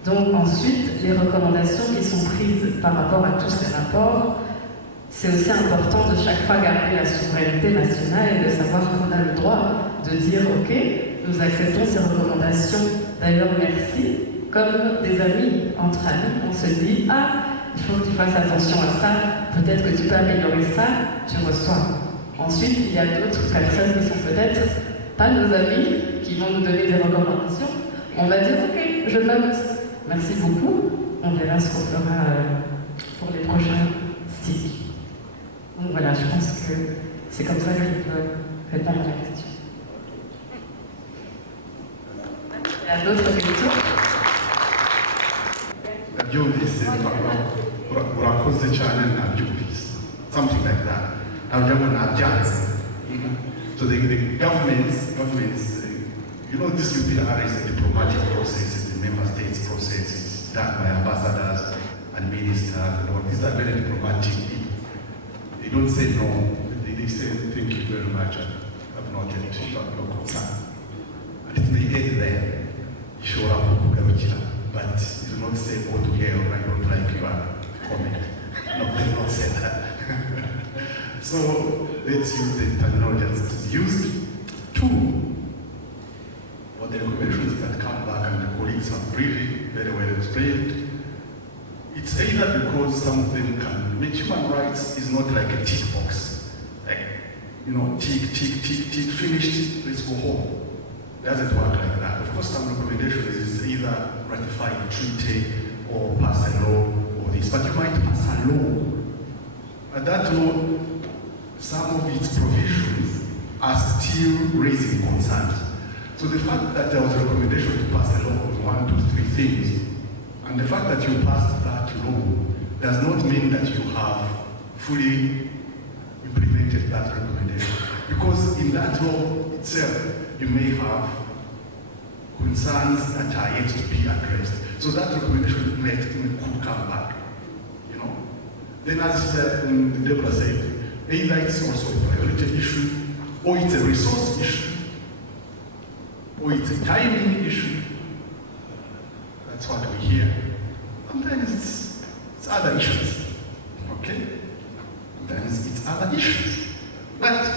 Donc ensuite, les recommandations qui sont prises par rapport à tous ces rapports, c'est aussi important de chaque fois garder la souveraineté nationale et de savoir qu'on a le droit de dire « Ok, nous acceptons ces recommandations, d'ailleurs merci ». Comme des amis, entre amis, on se dit « Ah, il faut que tu fasses attention à ça, peut-être que tu peux améliorer ça, tu reçois. » Ensuite, il y a d'autres personnes qui sont peut-être pas nos amis, qui vont nous donner des recommandations. On va dire « Ok, je note, merci beaucoup, on verra ce qu'on fera pour les prochains cycles. » Donc voilà, je pense que c'est comme ça que je peux répondre à la question. Il y a d'autres questions? Nabyumvise urakoze cyane nabyumvise, something like that. Nabyo nabyanze. So the governments, you know, this UPR is a diplomatic process, it's the member states process, it's done by ambassadors and ministers and all. These are very diplomatic people. They don't say no, they say thank you very much, I have not your concern. And it may end there, show up, but you do not say all together, I don't like your comment. No, they do not say that. So let's use the terminology as used. Two, what the recommendations that come back and the colleagues have really very well explained. It's either because some of them can, human rights is not like a tick box. Like, you know, tick, finished, let's go home. It doesn't work like that. Of course, some recommendations is either ratify a treaty or pass a law or this, but you might pass a law. And that law, some of its provisions are still raising concerns. So the fact that there was a recommendation to pass a law was 1, 2, 3 things, and the fact that you passed that law does not mean that you have fully implemented that recommendation. Because in that law itself, you may have concerns that are yet to be addressed. So that recommendation could come back, you know. Then as Deborah said, either it's also a priority issue, or it's a resource issue, or it's a timing issue. That's what we hear. Sometimes it's other issues, okay? Sometimes it's other issues. But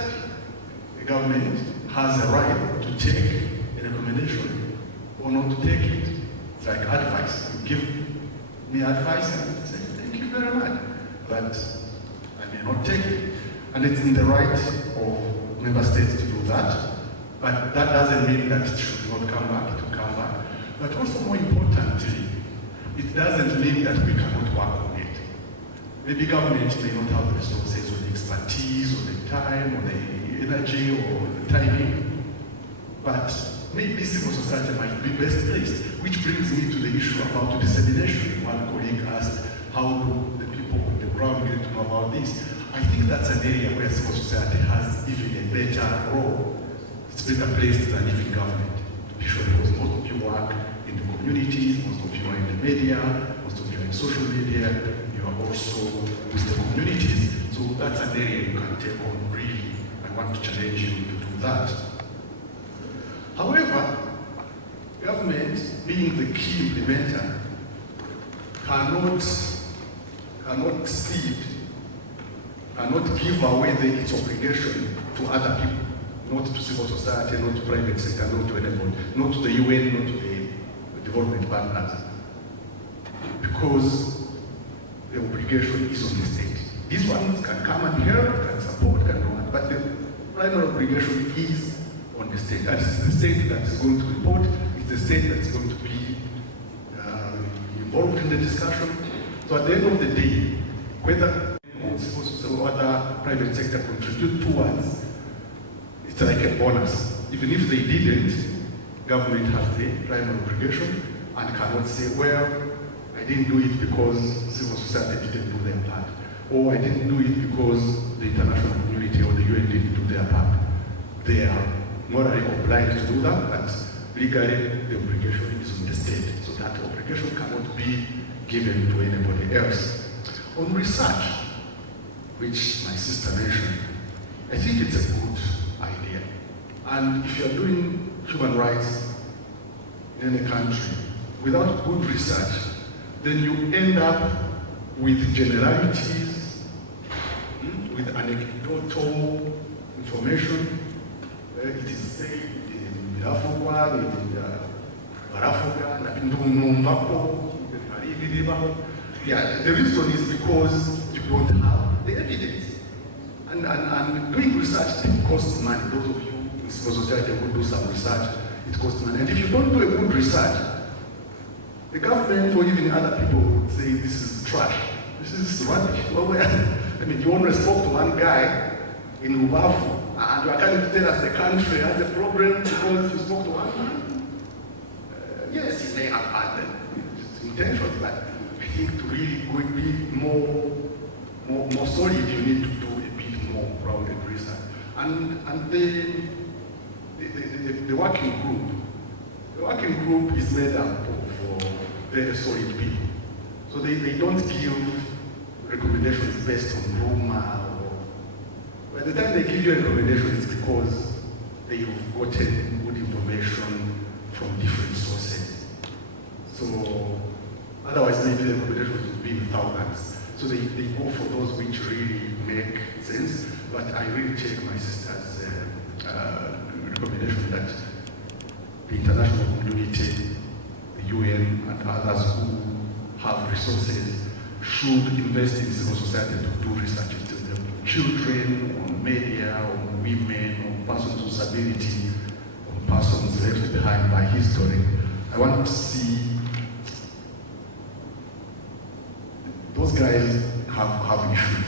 the government has a right to take a recommendation or not to take it. It's like advice. You give me advice and say, thank you very much. But I may not take it. And it's in the right of member states to do that. But that doesn't mean that it should not come back, it will come back. But also more importantly, it doesn't mean that we cannot work on it. Maybe government may not have the resources or the expertise or the time or the energy or the timing, but maybe civil society might be best placed, which brings me to the issue about dissemination. One colleague asked, how do the people on the ground get to know about this? I think that's an area where civil society has even a better role. It's better placed than even government, to be sure, because most of you work in the communities, most of you are in the media, most of you are in social media, you are also with the communities. So that's an area you can take on really. I want to challenge you to do that. However, government, being the key implementer, cannot cede, cannot give away its obligation to other people. Not to civil society, not to private sector, not to anybody, not to the UN, not to the development partners. Because the obligation is on the state. These ones can come and help, can support, can do that, but the primary obligation is on the state. And it's the state that is going to report, it's the state that is going to be involved in the discussion. So at the end of the day, whether civil society or other private sector contribute towards, it's like a bonus. Even if they didn't, government has the primary obligation and cannot say, well, I didn't do it because civil society didn't do their part. Or I didn't do it because the international community or the UN didn't do their part. They are morally obliged to do that, but legally the obligation is on the state. So that obligation cannot be given to anybody else. On research, which my sister mentioned, I think it's a good idea. And if you're doing human rights in a country without good research, then you end up with generalities, with anecdotal information. It is said in Africa, in yeah, the reason is because you don't have the evidence. And doing research, it costs money. Those of you in civil society who do some research, it costs money. And if you don't do a good research, the government or even other people would say this is trash. This is rubbish. I mean, you always spoke to one guy in Rubafu, and you are trying to tell us the country has a problem because you spoke to one man. Yes, he may have had intentions, but I think to really be more solid, you need to do a bit more grounded research. And the working group is made up of very solid people. So they don't give recommendations based on rumor. By the time they give you a recommendation, it's because they've gotten good information from different sources. So otherwise maybe the recommendations would be in thousands. So they go for those which really make sense. But I really take my sister's recommendation that the international community, the UN and others who have resources should invest in civil society to do research into them. Children, on media, on women, on persons with disability, on persons left behind by history. I want to see those guys have issues.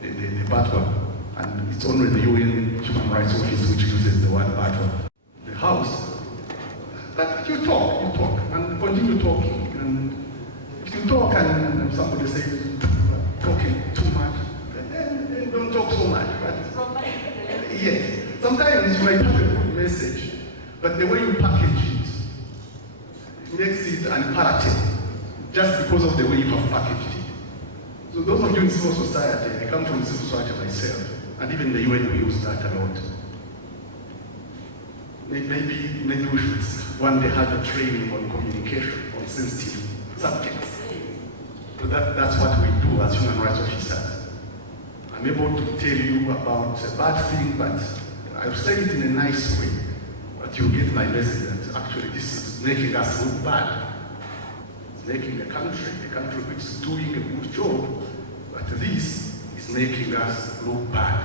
The battle, and it's only the UN Human Rights Office which uses the word battle. The House, but you talk, and continue talking. And if you talk and somebody says talking too much, then don't talk so much. But yes, sometimes you might have a good message, But the way you package it makes it imperative, just because of the way you have packaged it. So those of you in civil society, I come from civil society myself, and even the UN, we use that a lot. Maybe we should one day have a training on communication, on sensitive subjects. So that's what we do as human rights officers. I'm able to tell you about a bad thing, but I'll say it in a nice way. But you get my message that actually this is making us look bad. It's making a country which is doing a good job, but this is making us look bad.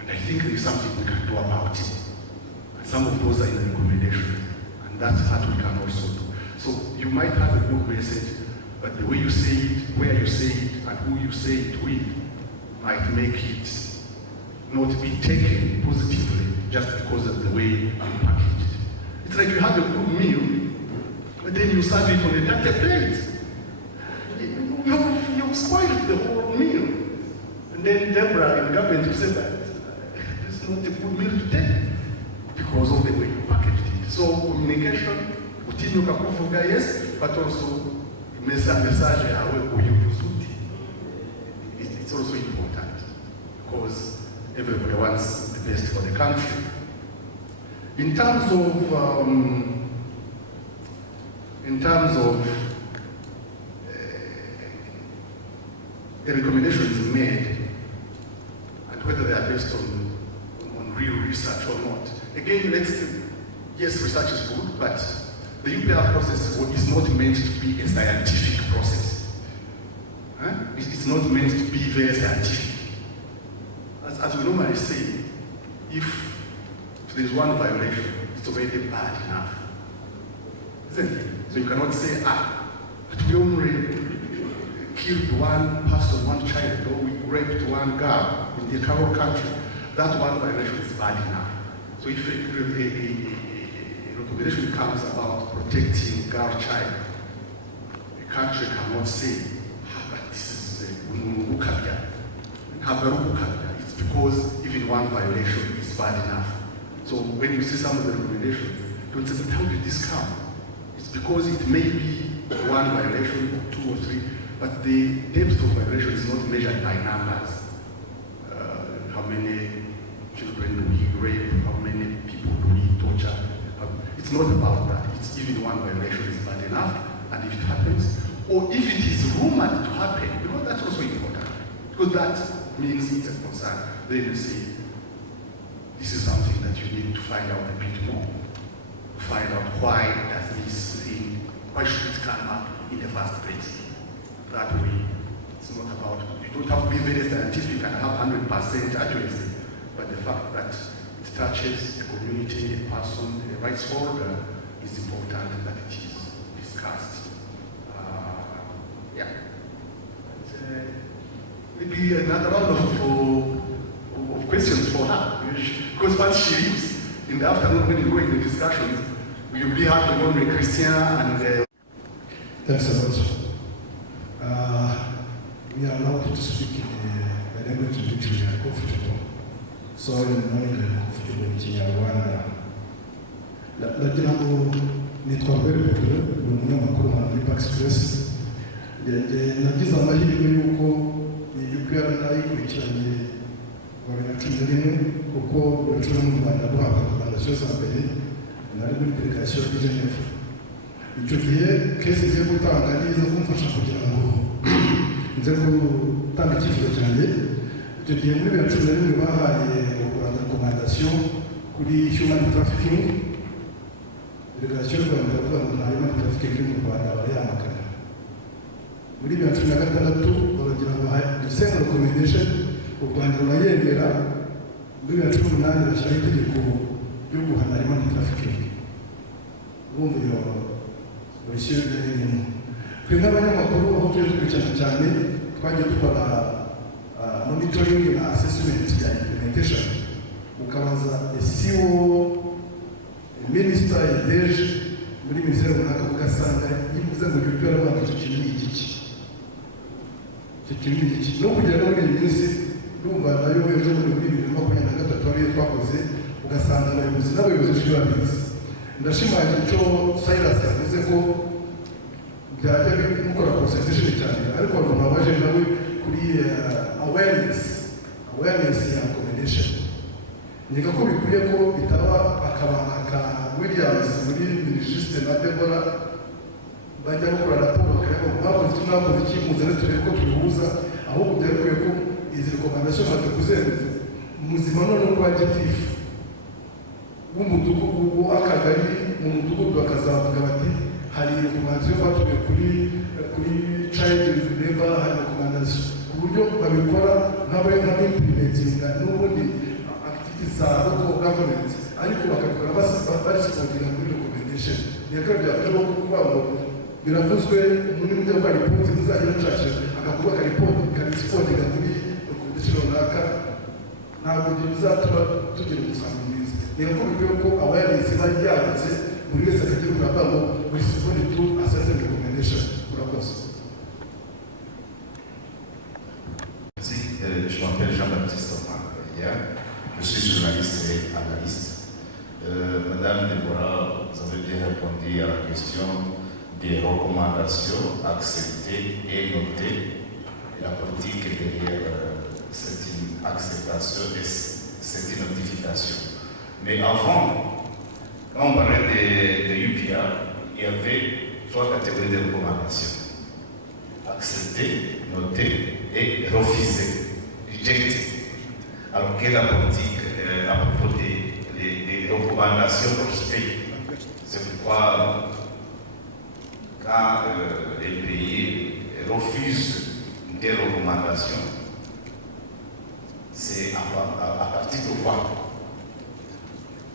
And I think there's something we can do about it. And some of those are in the recommendation, and that's what we can also do. So you might have a good message, but the way you say it, where you say it, and who you say it with might make it not be taken positively just because of the way you package it. It's like you have a good meal, but then you serve it on a dirty plate. You've spoiled the whole meal. And then Deborah in government will say that it's not a good meal to take because of the way you packaged it. So communication, yes, but also it's also important because everybody wants the best for the country. In terms of the recommendations made and whether they are based on real research or not. Again, yes, research is good, but the UPR process is not meant to be a scientific process. It's not meant to be very scientific. As we normally say, if there's one violation, it's already bad enough. Isn't it? So you cannot say, but we only killed one person, one child, or we raped one girl in the entire country. That one violation is bad enough. So if a recommendation comes about protecting girl child, the country cannot say, but this is it's because even one violation is bad enough. So when you see some of the recommendations, don't say, but how did this come? It's because it may be one violation, or 2 or 3, but the depth of violation is not measured by numbers. How many children do we rape? How many people do we torture? It's not about that. It's even one violation is bad enough, and if it happens, or if it is rumored to happen, because that's also important, because that means it's a concern. Then you say, this is something that you need to find out a bit more. Find out why does this thing, why should it come up in the first place? That way, it's not about, you don't have to be very scientific and have 100% accuracy, but the fact that it touches a community, a person, a rights holder, is important that it is discussed. Maybe another round of questions for her, because once she leaves in the afternoon when you go in the discussions, you'll be having only Christian and... Thanks a lot. We are allowed to speak in a language in which we are comfortable. So I'm not comfortable in Rwanda. Ndagira ngo nitwa Rwanda, ni umunyamakuru wa Impact Express. Nagize amahirwe y'uko UPR nayikurikiranye wa 2011 kuko uracura mu Rwanda guhabwa recommendation za mbere nari muri delegation ya Geneva. Icyo gihe kesi ziyo gutanga nizo kumfasha kugira ngo nze gutanga icyifuzo cyanjye. Icyo gihe muri 2011 bahaye u Rwanda recommendation kuri human trafficking. Delegation y'u Rwanda bavuga ngo nta human trafficking mu Rwanda barayamagana. Muri 2016 baragira ngo dusenge recommendation u Rwanda rurayemera. Muri 2018 bashyiraho itegeko ryo guhana human trafficking. Urumva iyo polisiyo y'ibintu twe nk'abanyamakuru aho tuje dukurikirana cyane twagiye dukora monitoring na assessment ya implementation ukabaza esiwo minisita yadeje muri minisiteri runaka ugasanga yivuze ngo UPR abantu icyo kintu ni igiki no kugira ngo muri minsi numva nayo ejo muri 2023 ariyo twakoze ugasanga abayobozi n'abayobozi babizi ndashimangira icyo Silas yavuze ko byajya bimukora concentration cyane, ariko abantu babaje nawe kuri awareness ya accommodation. Niga ko bikwiye ko bitaba akabanga ka Williams muri MINIJUST na Deborah bajya gukora raporo bakareba mwakoze icyo mwakoze iki muzane turebe ko tubihuza, ahubwo byavuye ko izi recommendation maze kuzemeza muzima none ko adjective w'umudugudu w'akagari mu mudugudu bakazavuga bati hari recommendation batuye kuri child labor, hari recommendation ku buryo babikora nk'abimplementinga n'ubundi activities za local government, ariko bakabikora basipotinga muri recommendation. Niyo byafasha no kuvuga ngo biravuzwe muri mujya gukora report muzajya mushakira agakuba ka report karisipotinga muri recommendation runaka, ntabwo bizatuma tugira umusaruro mwiza. Niyo ko bikwiye ko awareness iba yagutse buri wese akagira umwaka ngo respond to a certain recommendation. Murakoze. Je m'appelle Jean-Baptiste Omar, je suis journaliste et analyste. Madame Deborah, vous avez bien répondu à la question des recommandations acceptées et notées. Et la politique derrière c'est une acceptation et c'est une notification. Mais avant, quand on parlait de UPR, il y avait 3 catégories de recommandations. Accepter, noter et refuser, rejecter. Alors quelle est la politique à propos des recommandations rejetées? C'est pourquoi quand les pays refusent des recommandations, c'est à partir de quoi?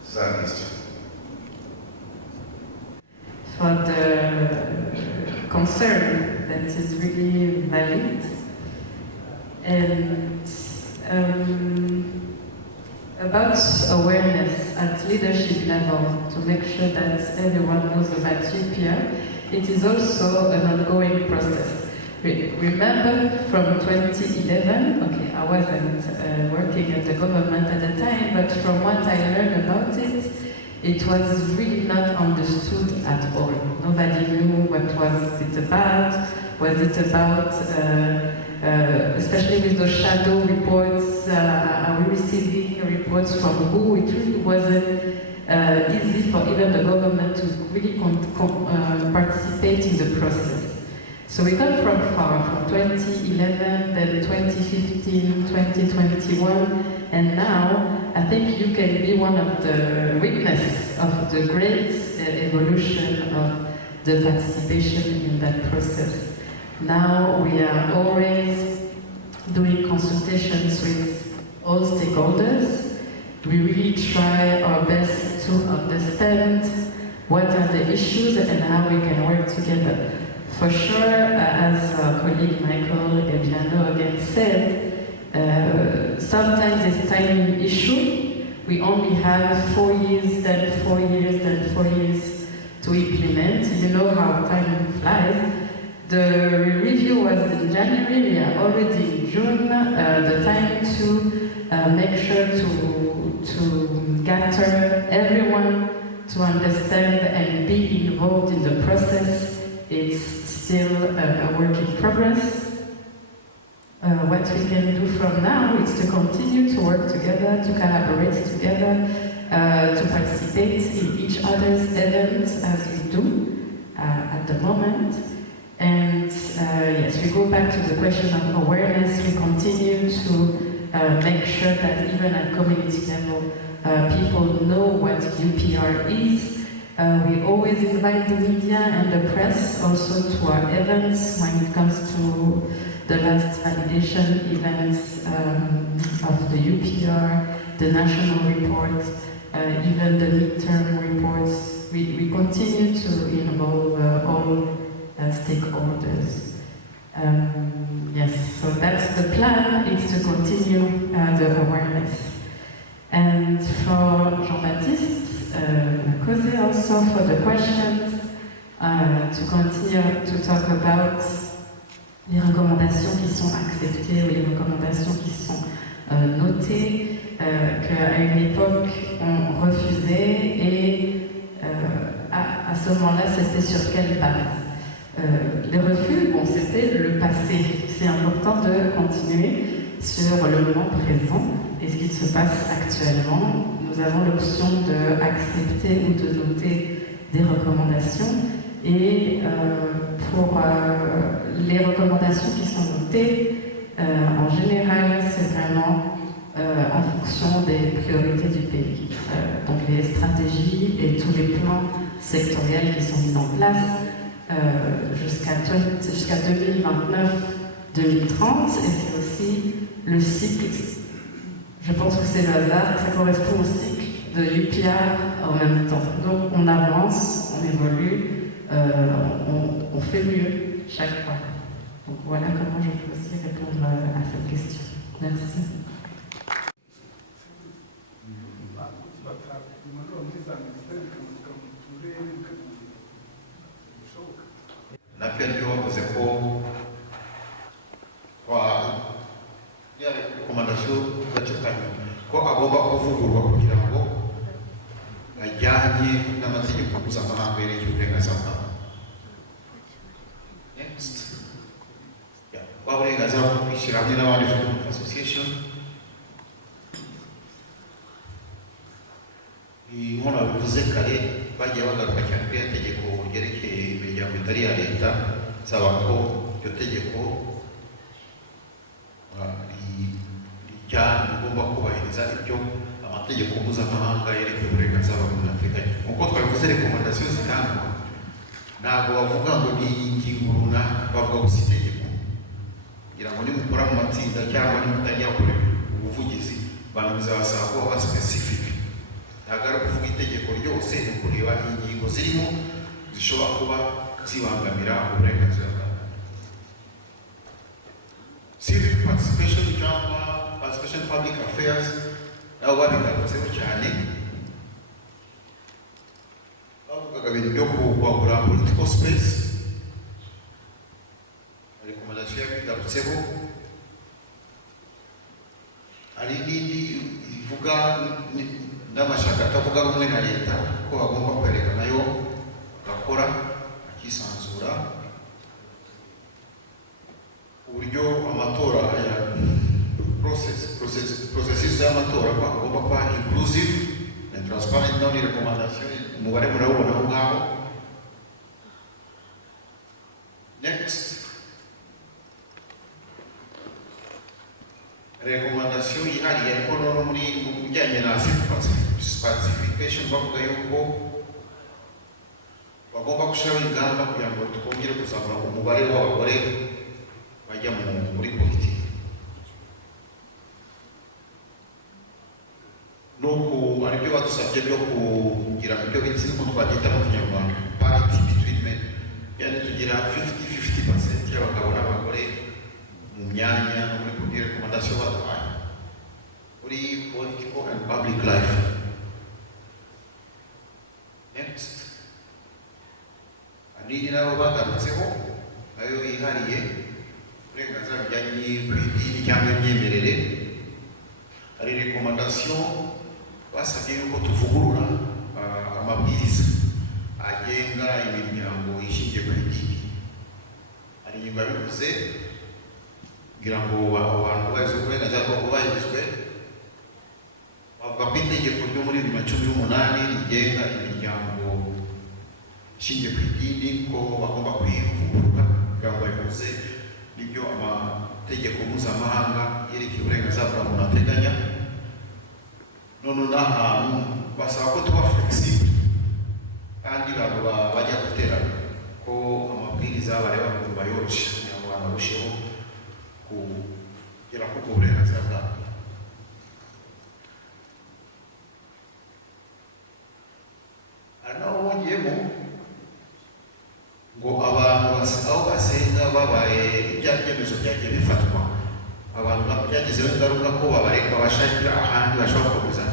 C'est ça la question. For the concern that is really valid, and about awareness at leadership level to make sure that everyone knows about UPR, it is also an ongoing process. Remember from 2011, okay, I wasn't working at the government at the time, but from what I learned about it, it was really not understood at all. Nobody knew what was it about. Was it about, especially with those shadow reports, are we receiving reports from who? It really wasn't easy for even the government to really participate in the process. So we come from far, from 2011, then 2015, 2021, and now I think you can be one of the witness of the great evolution of the participation in that process. Now we are always doing consultations with all stakeholders. We really try our best to understand what are the issues and how we can work together. For sure, as our colleague Michael Ebiano again said, sometimes it's timing issue. We only have 4 years, then 4 years, then 4 years to implement. You know how time flies. The review was in January, we are already in June. The time to make sure to gather everyone to understand and be involved in the process, it's still a work in progress. What we can do from now is to continue to work together, to collaborate together, to participate in each other's events as we do at the moment. And yes, we go back to the question of awareness. We continue to make sure that even at community level, people know what UPR is. We always invite the media and the press also to our events when it comes to the last validation events of the UPR, the national report, even the midterm reports. We continue to involve all stakeholders. Yes, so that's the plan, is to continue the awareness. And for Jean-Baptiste, Kose also for the questions, to continue to talk about les recommandations qui sont acceptées ou les recommandations qui sont notées, qu'à une époque on refusait et ce moment-là, c'était sur quelle base? Les refus, bon, c'était le passé. C'est important de continuer sur le moment présent et ce qui se passe actuellement. Nous avons l'option d'accepter ou de noter des recommandations. Et pour les recommandations qui sont notées, en général, c'est vraiment en fonction des priorités du pays. Donc les stratégies et tous les plans sectoriels qui sont mis en place jusqu'à 2029-2030, et c'est aussi le cycle, je pense que c'est le hasard, ça correspond au cycle de UPR en même temps. Donc on avance, on évolue, on fait mieux chaque fois. Donc voilà comment je peux aussi répondre à cette question. Merci. Napenda wavuze ko rekomandasiyo zacukanye ko agomba kuvugururwa kugira ngo ajyanye n'amategeko mpuzamahanga yerekeye uburenganzira bwa muntu. Next. Uburenganzira bwo kwishyira hamwe n'abandi freedom of association. Inkono bivuze kare bagiye bagaruka cyane kuri ya tegeko ryerekeye imiryango itari iya leta, saba ko iryo tegeko rigomba kubahiriza ibyo amategeko mpuzamahanga yerekeye uburenganzira bwa muntu ateganya. Nk'uko twabivuze, rekomandasiyo zitangwa ntabwo bavuga ngo ni ingingo runaka, bavuga gusa itegeko kugira ngo nimukora mu matsinda cyangwa nimutajya gukora ubuvugizi abantu bizabasaba kuba ba specific. Ntabwo ari ukuvuga itegeko ryose, ni ukureba ingingo zirimo zishobora kuba zibangamira uburenganzira bwa muntu. Civic participation cyangwa participation public affairs nabo babigarutseho cyane, bavugaga ibintu byo kwagura political space. Rekomandasiyo yabigarutseho. Hari n'indi ivuga n'amashyaka atavuga rumwe na leta ko bagomba kwerekana nayo bagakora akisanzura, uburyo amatora ya processes y'amatora ko agomba kuba inclusive and transparent. Naho ni rekomandasiyo umubare murawubona aho ngaho. Next. Rekomandasiyo yihariye ariko noneho muri mu bijyanye na pacification bavuga yuko bagomba gushyiraho ingamba kugira ngo twongere kuzamura umubare w'abagore bajya muri politiki. Nuko aribyo badusabye byo kugira ibyo bita ko twabyita mu Kinyarwanda parity between men, yani tugira 50-50% y'abagabo n'abagore mu myanya no muri kugira rekomandasiyo baduhaye muri political and public life. Next. Anini nabo bagarutseho nayo yihariye uburenganzira bijyanye n'idini cyangwa imyemerere. Hari rekomandasiyo basabye yuko tuvugurura amabwiriza agenga imiryango ishingiye ku idini. Hari ingingo yabivuze kugira ngo abantu bazi uburenganzira bwo kubahirizwe. Bavuga ko itegeko ryo muri 2018 rigenga imiryango ishingiye ku idini ko bagomba kuyivugurura kugira ngo bayihuze n'ibyo amategeko mpuzamahanga yerekeye uburenganzira bwa muntu ateganya. None n'ahantu basaba ko tuba flexible kandi abantu bajya guterana ko amabwiriza bareba ngo bayoroshe kugira ngo abantu barusheho kugera ku burenganzira bwabo. Hari n'aho bongeyemo ngo abantu aho basenga babaye ibya byemezo byagiye bifatwa, abantu byagizeho ingaruka ko babashakira ahandi bashobora gukomeza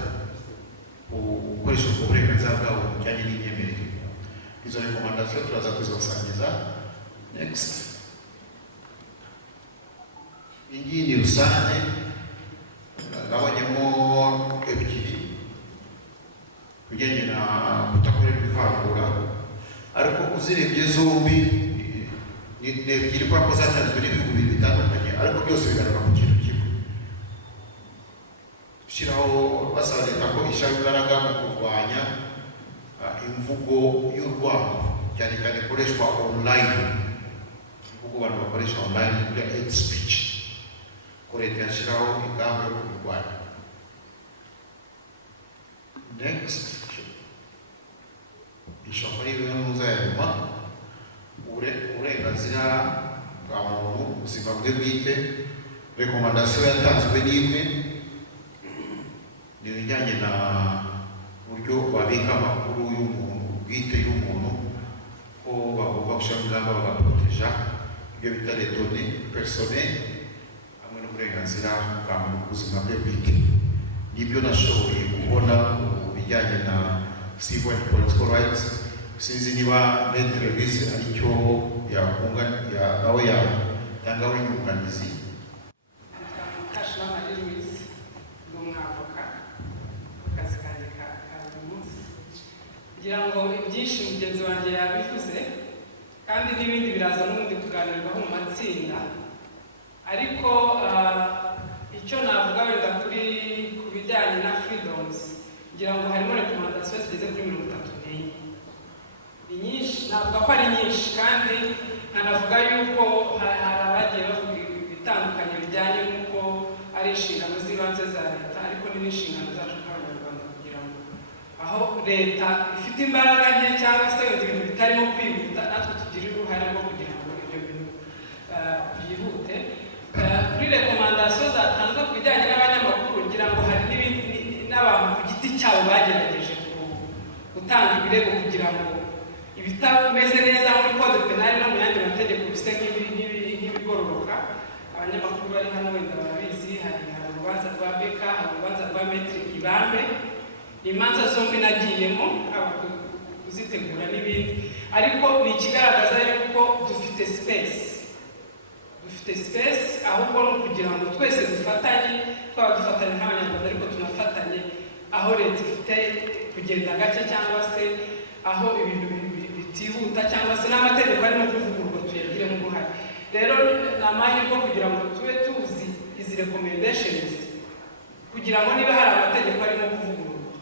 gukoresha ubwo burenganzira bwabo bujyanye n'imyemerere. Izo rekomandasiyo turaza kuzibasangiza. Next. Iyi ni rusange nabonyemo ebyiri kujyanye na kutakorera ivangura ariko uzirebye zombi ni ebyiri kubera ko zatanzwe n'ibihugu bibiri bitandukanye, ariko byose bigaragara ku kintu kimwe, gushyiraho basaba leta ko ishyira imbaraga mu kurwanya imvugo y'urwango cyane cyane ikoreshwa online, imvugo abantu bakoresha online ya hate speech, ko leta yashyiraho ingamba yo kubirwanya. Next, ishyamba ry'ibintuza ya nyuma, uburenganzira bwa muntu, ubuzima bwe bwite. Rekomandasiyo yatanzwe n'imwe ni ibijyanye na uburyo babika amakuru y'umuntu bwite y'umuntu, ko bagomba gushyira ingamba bagaproteja ibyo bita les données personnelles hamwe n'uburenganzira bwa muntu ku buzima bwe bwite. Nibyo nashoboye kubona mu bijyanye na civil and political rights. Sinzi niba Maître Louise aricyo yakunga nawe yatangaho inyunganizi. kugira ngo ibyinshi mugenzi wanjye yabivuze kandi n'ibindi biraza n'ubundi kuganirwaho mu matsinda, ariko icyo navuga wenda ku bijyanye na freedoms, ngira ngo harimo rekomandasiyo zigeze kuri 34. Ni nyinshi, navuga ko ari nyinshi, kandi nkanavuga yuko hari abagiye bavuga ibitandukanye bijyanye n'uko ari inshingano z'ibanze za leta, ariko n'inshingano zacu nk'Abanyarwanda, kugira ngo aho leta ifite imbaraga nke cyangwa se ibintu bitarimo kwihuta, natwe tugire uruhare rwo kugira ngo ibyo bintu byihute. Kuri rekomandasiyo zatanzwe ku bijyanye n'abanyamakuru, ngira ngo hari n'abantu ku giti cyabo bagerageje gutanga ibirego kugira ngo ibitameze neza muri code penal no mu yandi mategeko bise nk'ibigororoka. Abanyamakuru bari hano wenda barabizi, hari urubanza rwa Beka, hari urubanza rwa Maître Ibambe, imanza zombi nagiyemo kuzitegura n'ibindi, ariko ni ikigaragaza yuko dufite space, ahubwo no kugira ngo twese dufatanye, twaba dufatanye nk'Abanyarwanda ariko tunafatanye aho leta ifite kugenda gake cyangwa se aho ibintu bitihuta cyangwa se n'amategeko arimo kuvugururwa tuyagiremo uruhare. Rero ni amahirwe kugira ngo tube tuzi izi recommendations, kugira ngo niba hari amategeko arimo kuvugururwa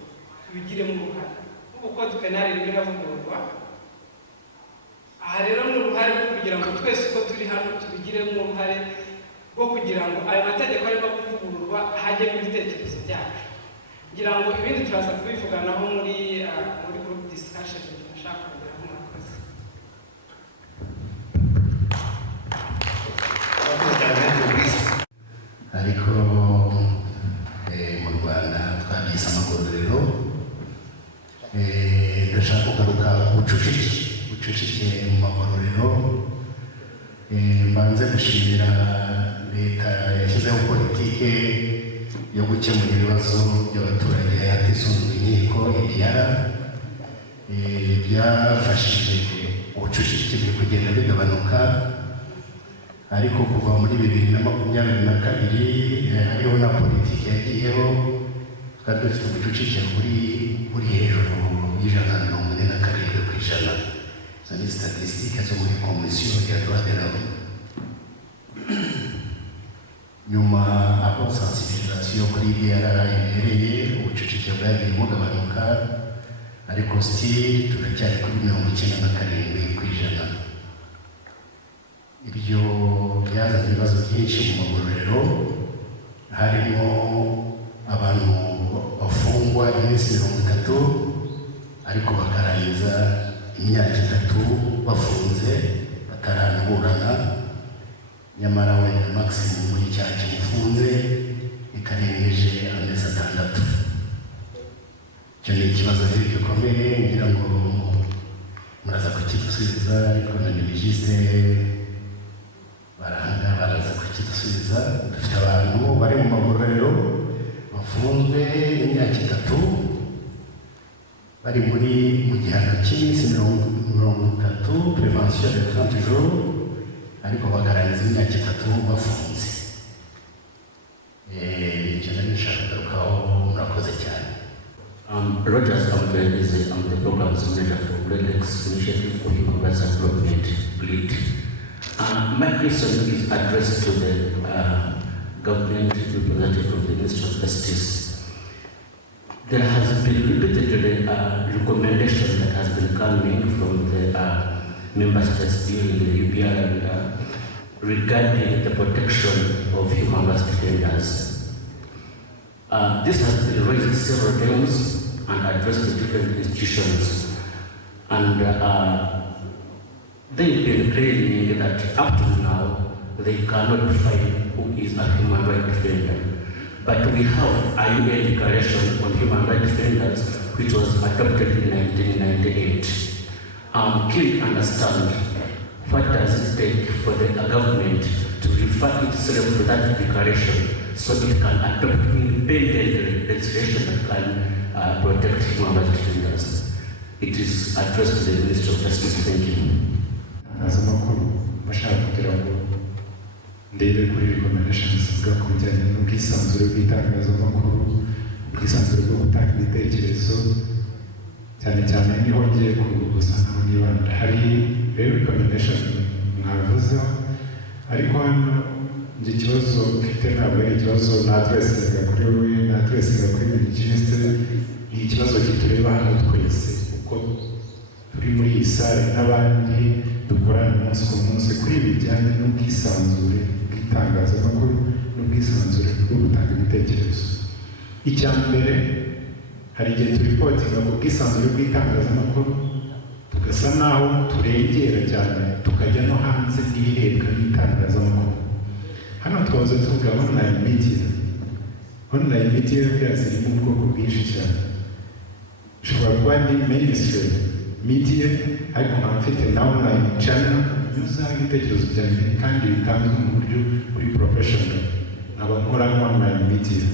tubigiremo uruhare. Ubu code penal irimo iravugururwa, aha rero ni uruhare rwo kugira ngo twese uko turi hano tubigiremo uruhare rwo kugira ngo ayo mategeko arimo kuvugururwa hajyemo ibitekerezo byacu. Ngira ngo ibindi turaza kubivuganaho muri group discussion tunashaka kugeraho. Murakoze. Ariko mu Rwanda twabyise amagororero. Ndashaka kugaruka ubucucike mu magororero. Mbanze gushimira leta yashyizeho politike yo gukemura ibibazo by'abaturage hatisunzwe inkiko UPR. Byafashije ubucucike buri kugenda bigabanuka, ariko kuva muri 2022 hariho na politiki yagiyeho, twari dufite ubucucike buri hejuru y'147%. Izo ni statisitike zo muri komisiyo ya droit de l'homme. Nyuma aho sensibilisation kuri UPR ihereye, ubucucike bwagiye bugabanuka, ariko still turacyari kuri 97%. Ibyo byazanye ibibazo byinshi mu magororero, harimo abantu bafungwa iminsi 30 ariko bakarangiza imyaka 3 bafunze bataranaburana, nyamara wenda maximum y'icyaha kimufunze ikarengeje amezi 6. Icyo ni ikibazo rero gikomeye, ngira ngo muraza kukigusubiza, ariko na MINIJUST baraza kukigusubiza. Dufite abantu bari mu magororero bafunzwe imyaka 3 bari mu gihano cy'iminsi 30, prevention de 30 jours, ariko bagarangiza imyaka 3 bafunze. Icyo nari nshaka kugarukaho. Murakoze cyane. Rogers is the Programs Manager for Redlex Initiative for Human Rights and Development, GLID. My question is addressed to the government representative from the Ministry of Justice. There has been repeatedly recommendation that has been coming from the member states during the UPR regarding the protection of human rights defenders. This has been raised several times and addressed to different institutions, and they've been claiming that up to now they cannot find who is a human rights defender. But we have a UN Declaration on Human Rights Defenders, which was adopted in 1998. I'm keen to understand what does it take for the government to refer itself to that declaration so it can adopt independent legislation that can protect human rights defenders. It is addressed to the Ministry of Justice. Thank you. As a ndebe kuri recommendations bwa kujyanye n'ubwisanzure bw'itangazamakuru, ubwisanzure bwo gutanga ibitekerezo, cyane cyane niho ngiye gusa naho nibanda. Hari recommendation mwavuze, ariko hano njye ikibazo mfite ntabwo ari ikibazo natwesinga kuri wowe, natwesinga kuri MINIJUST, ni ikibazo kitureba hano twese uko turi muri iyi sare n'abandi dukorana umunsi ku munsi kuri bijyanye n'ubwisanzure bw'itangazamakuru n'ubwisanzure bwo gutanga ibitekerezo. Icya mbere, hari igihe turipotinga ku bwisanzure bw'itangazamakuru tugasa naho turengera cyane tukajya no hanze n'ibirebwa n'itangazamakuru. Hano twahoze tuvuga online media. Online media ziri mu bwoko bwinshi cyane. Ushobora kuba ni mainstream media, ariko nkaba mfite na online channel nyuzaho ibitekerezo byanjye kandi bitanzwe mu buryo buri professional, nkaba nkora online media.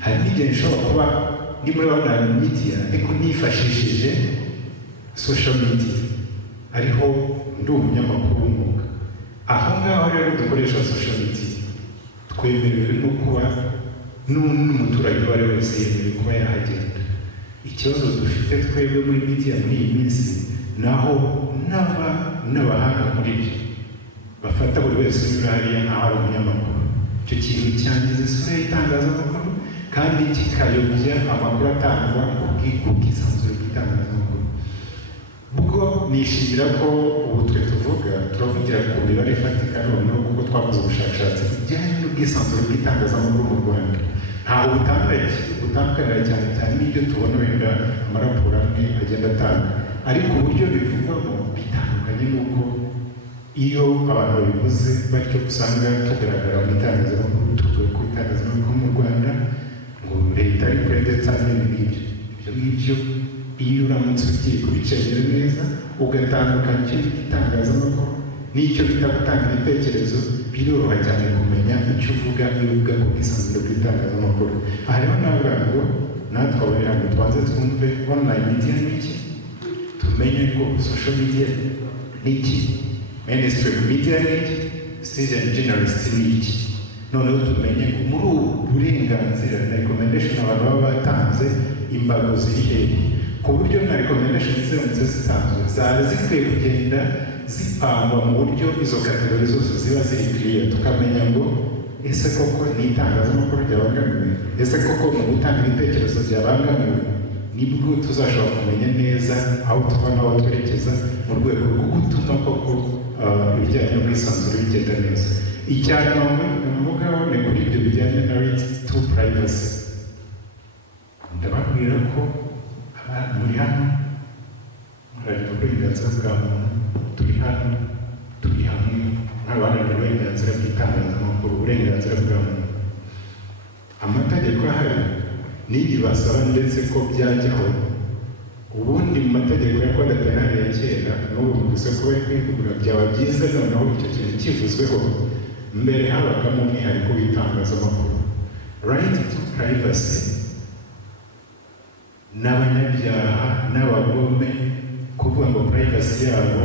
Hari n'igihe nshobora kuba ni muri online media ariko nifashishije social media, ariho ndi umunyamakuru w'umwuga. Aho ngaho rero dukoresha social media twemerewe no kuba n'umuturage uwo ari we wese yemerewe kuba yahagenda. Ikibazo dufite twebwe muri media muri iyi minsi naho n'abahanga muri byo bafata buri wese uri hariya nkaho ari umunyamakuru. Icyo kintu cyangiza isura y'itangazamakuru kandi kikayobya amakuru atangwa ku bwisanzure bw'itangazamakuru. Ubwo nishimira ko ubu twe turavugira ku mibare ifatika noneho kuko twakoze ubushakashatsi bijyanye n'ubwisanzure bw'itangazamakuru mu Rwanda. Ntaho butandukanira cyane cyane n'ibyo tubona wenda amaraporo amwe agenda atanga, ariko uburyo bivugwamo bitandukanye n'uko iyo abantu babivuze batyo usanga tugaragara mu itangazamakuru, tuvuga ku itangazamakuru mu Rwanda ngo leta ari kure ndetse n'ibindi ibyo ngibyo. Iyo uramutse ugiye kubicengera neza ugatandukanya icyo bita itangazamakuru n'icyo bita gutanga ibitekerezo, biroroha cyane kumenya icyo uvuga iyo uvuga ku bwisanzure bw'itangazamakuru. Aha rero navuga ngo natwe abari hano tubanze twumve online media ni iki, tumenye ko social media ni iki, mainstream media ni iki, citizen journalist ni iki. Noneho tumenye ngo muri ubu burenganzira na recommendation abantu baba batanze imbago ziri hehe, ku buryo na recommendation ziramutse zitanzwe zaba zikwiye kugenda zipangwa mu buryo izo kategori zose ziba ziri clear, tukamenya ngo ese koko ni itangazamakuru ryabangamiwe, ese koko mu gutanga ibitekerezo byabangamiwe. Nibwo tuzashobora kumenya neza aho tuva n'aho twerekeza mu rwego rwo gutuma koko ibijyanye n'ubwisanzure bigenda neza. Icyanyuma mvugaho ni kuri ibyo bijyanye na right to privacy. Ndababwira ko muri hano muharanira uburenganzira bwa muntu, turi hano turi hamwe nk'abaharanira uburenganzira bw'itangazamakuru, uburenganzira bwa muntu. Amategeko ahari n'iyi basaba ndetse ko byajyaho. Ubundi mu mategeko ya kode penali ya kera n'ubu gusa kuba kwivugura byaba byiza noneho icyo kintu kivuzweho mbere habagamo umwihariko w'itangazamakuru. Right to privacy n'abanyabyaha n'abagome kuvuga ngo privacy yabo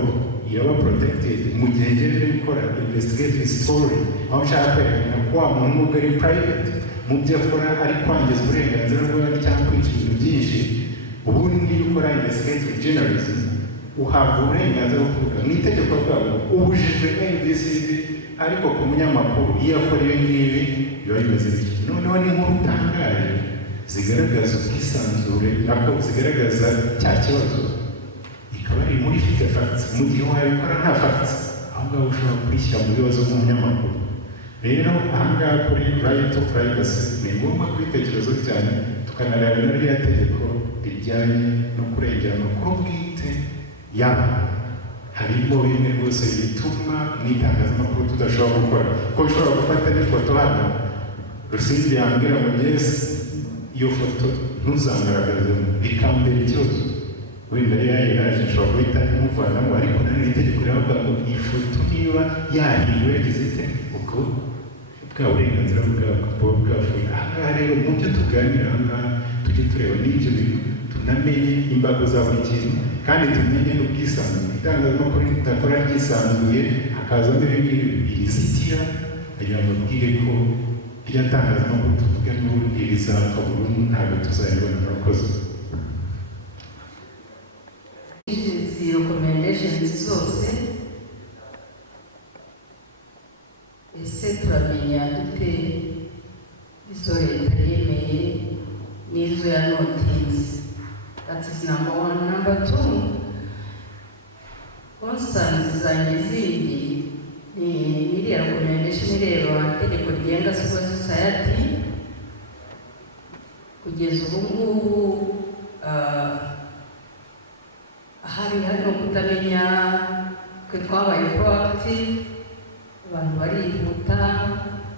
iraba protected mu gihe ngeze gukora investigative story, aho nshaka kwerekana ko wa muntu nubwo ari private mu byo akora ari kwangiza uburenganzira bw'abandi cyangwa kwica ibintu byinshi, ubundi iyo ukora investigative journalism uhabwa uburenganzira bwo kuvuga mu itegeko bwabo ubujijwe ABCD, ariko ku munyamakuru iyo akora ibi ngibi biba bimeze bityo. Noneho ni nkuru utangaje zigaragaza ubwisanzure nako zigaragaza cya kibazo, ikaba ari muri ifite facts, mu gihe wabikora nta facts aho ngaho ushobora kwishyira mu bibazo by'umunyamakuru. Rero ahangaha kuri right to privacy ni ngombwa kubitekerezo cyane, tukanareba na ririya tegeko rijyanye no kurengera amakuru bwite yaba harimo bimwe rwose bituma n'itangazamakuru tudashobora gukora, ko ushobora gufata n'ifoto hano Rusindi yambwira ngo yes iyo foto ntuzangaragazemo bikambera ikibazo, wenda yaje nshobora guhita imuvanamo, ariko nanone itegeko riravuga ngo iyi foto niba yahiwe yagize ite ubwo bwa burenganzira bwabo bwavuye. Ahangaha rero mu byo tuganira ahangaha tujye tureba n'ibyo bintu, tunamenye imbago za buri kintu kandi tumenye n'ubwisanzure. Itangazamakuru ridakora ryisanzuye hakazamo ibingibi birizitira, kugira ngo mbwire ko irya tangazamakuru tuvuga n'ubundi rizapfa burundu, ntabwo tuzayibona. Murakoze. Izi recommendations zose ese turamenya dute izo leta yemeye n'izo yanotinze? That is number one. Number two, concerns zanjye zindi ni iriya recommendation ireba itegeko rigenga civil society. Kugeza ubu ngubu hari kutamenya ko twabaye proactive, abantu barihuta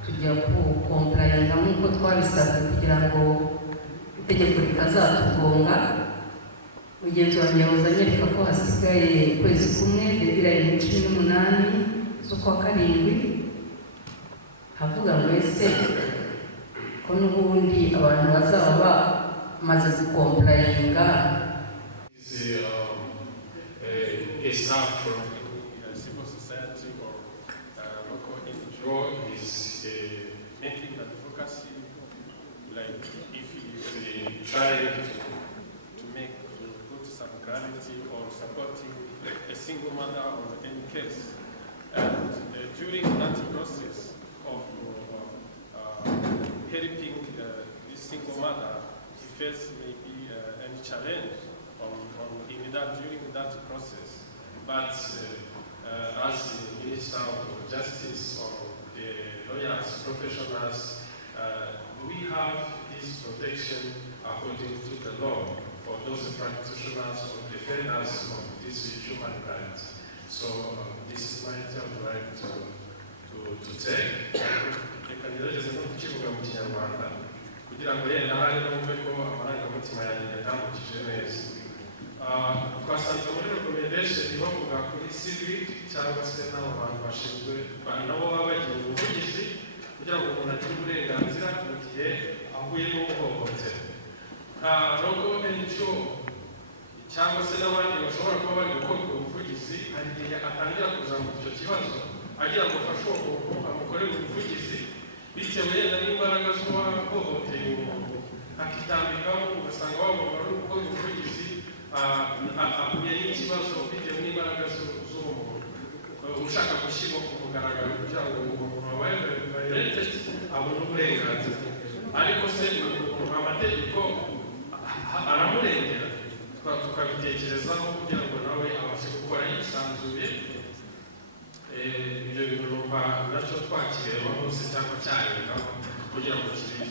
tujya kukomplaininga nk'uko twabisabwe kugira ngo itegeko ritazatugonga. Mugenzi wanjye yahoze anyereka ko hasigaye ukwezi kumwe deadline 18 z'ukwa karindwi, havuga ngo ese ko n'ubundi abantu bazaba bamaze gukomplaininga. A staff from civil society or local NGO is making advocacy, like if you try to make put some clarity or supporting a single mother or any case, and during that process of helping this single mother, he faces maybe any challenge during that process. But as the Minister of Justice or the lawyers, professionals, we have this protection according to the law for those practitioners or defenders of these human rights. So this is my right to take. The candidate is not kivuga mu Kinyarwanda kugira ngo yenda hari n'umve ko amarangamutima yanjye yatambukije neza. Twasanze muri recommendation bavuga kuri civic cyangwa se n'abo bantu bashinzwe nabo baba bagira ubuvugizi kugira ngo umuntu agire uburenganzira mu gihe ahuye n'uhohotera. Nta local NGO cyangwa se n'abandi bashobora kuba bari gukora ubuvugizi, hari igihe atangira kuzamura icyo kibazo agira ngo afashe uwo muntu amukorere ubuvugizi bitewe yenda n'imbaraga z'uwahohoteye umuntu, akitambikaho ugasanga wabona ari gukora ubuvugizi ahuye n'ikibazo bitewe n'imbaraga z'uwo muntu ushaka gushyirwa ku mugaragaro kugira ngo umuntu wabaye violated abone uburenganzira. Ariko se amategeko aramurengera, tukabitekerezaho kugira ngo nawe abashe gukora yisanzuye. Ibyo bintu numva nacyo twakireba hose cyangwa cyarengaho kugira ngo kibe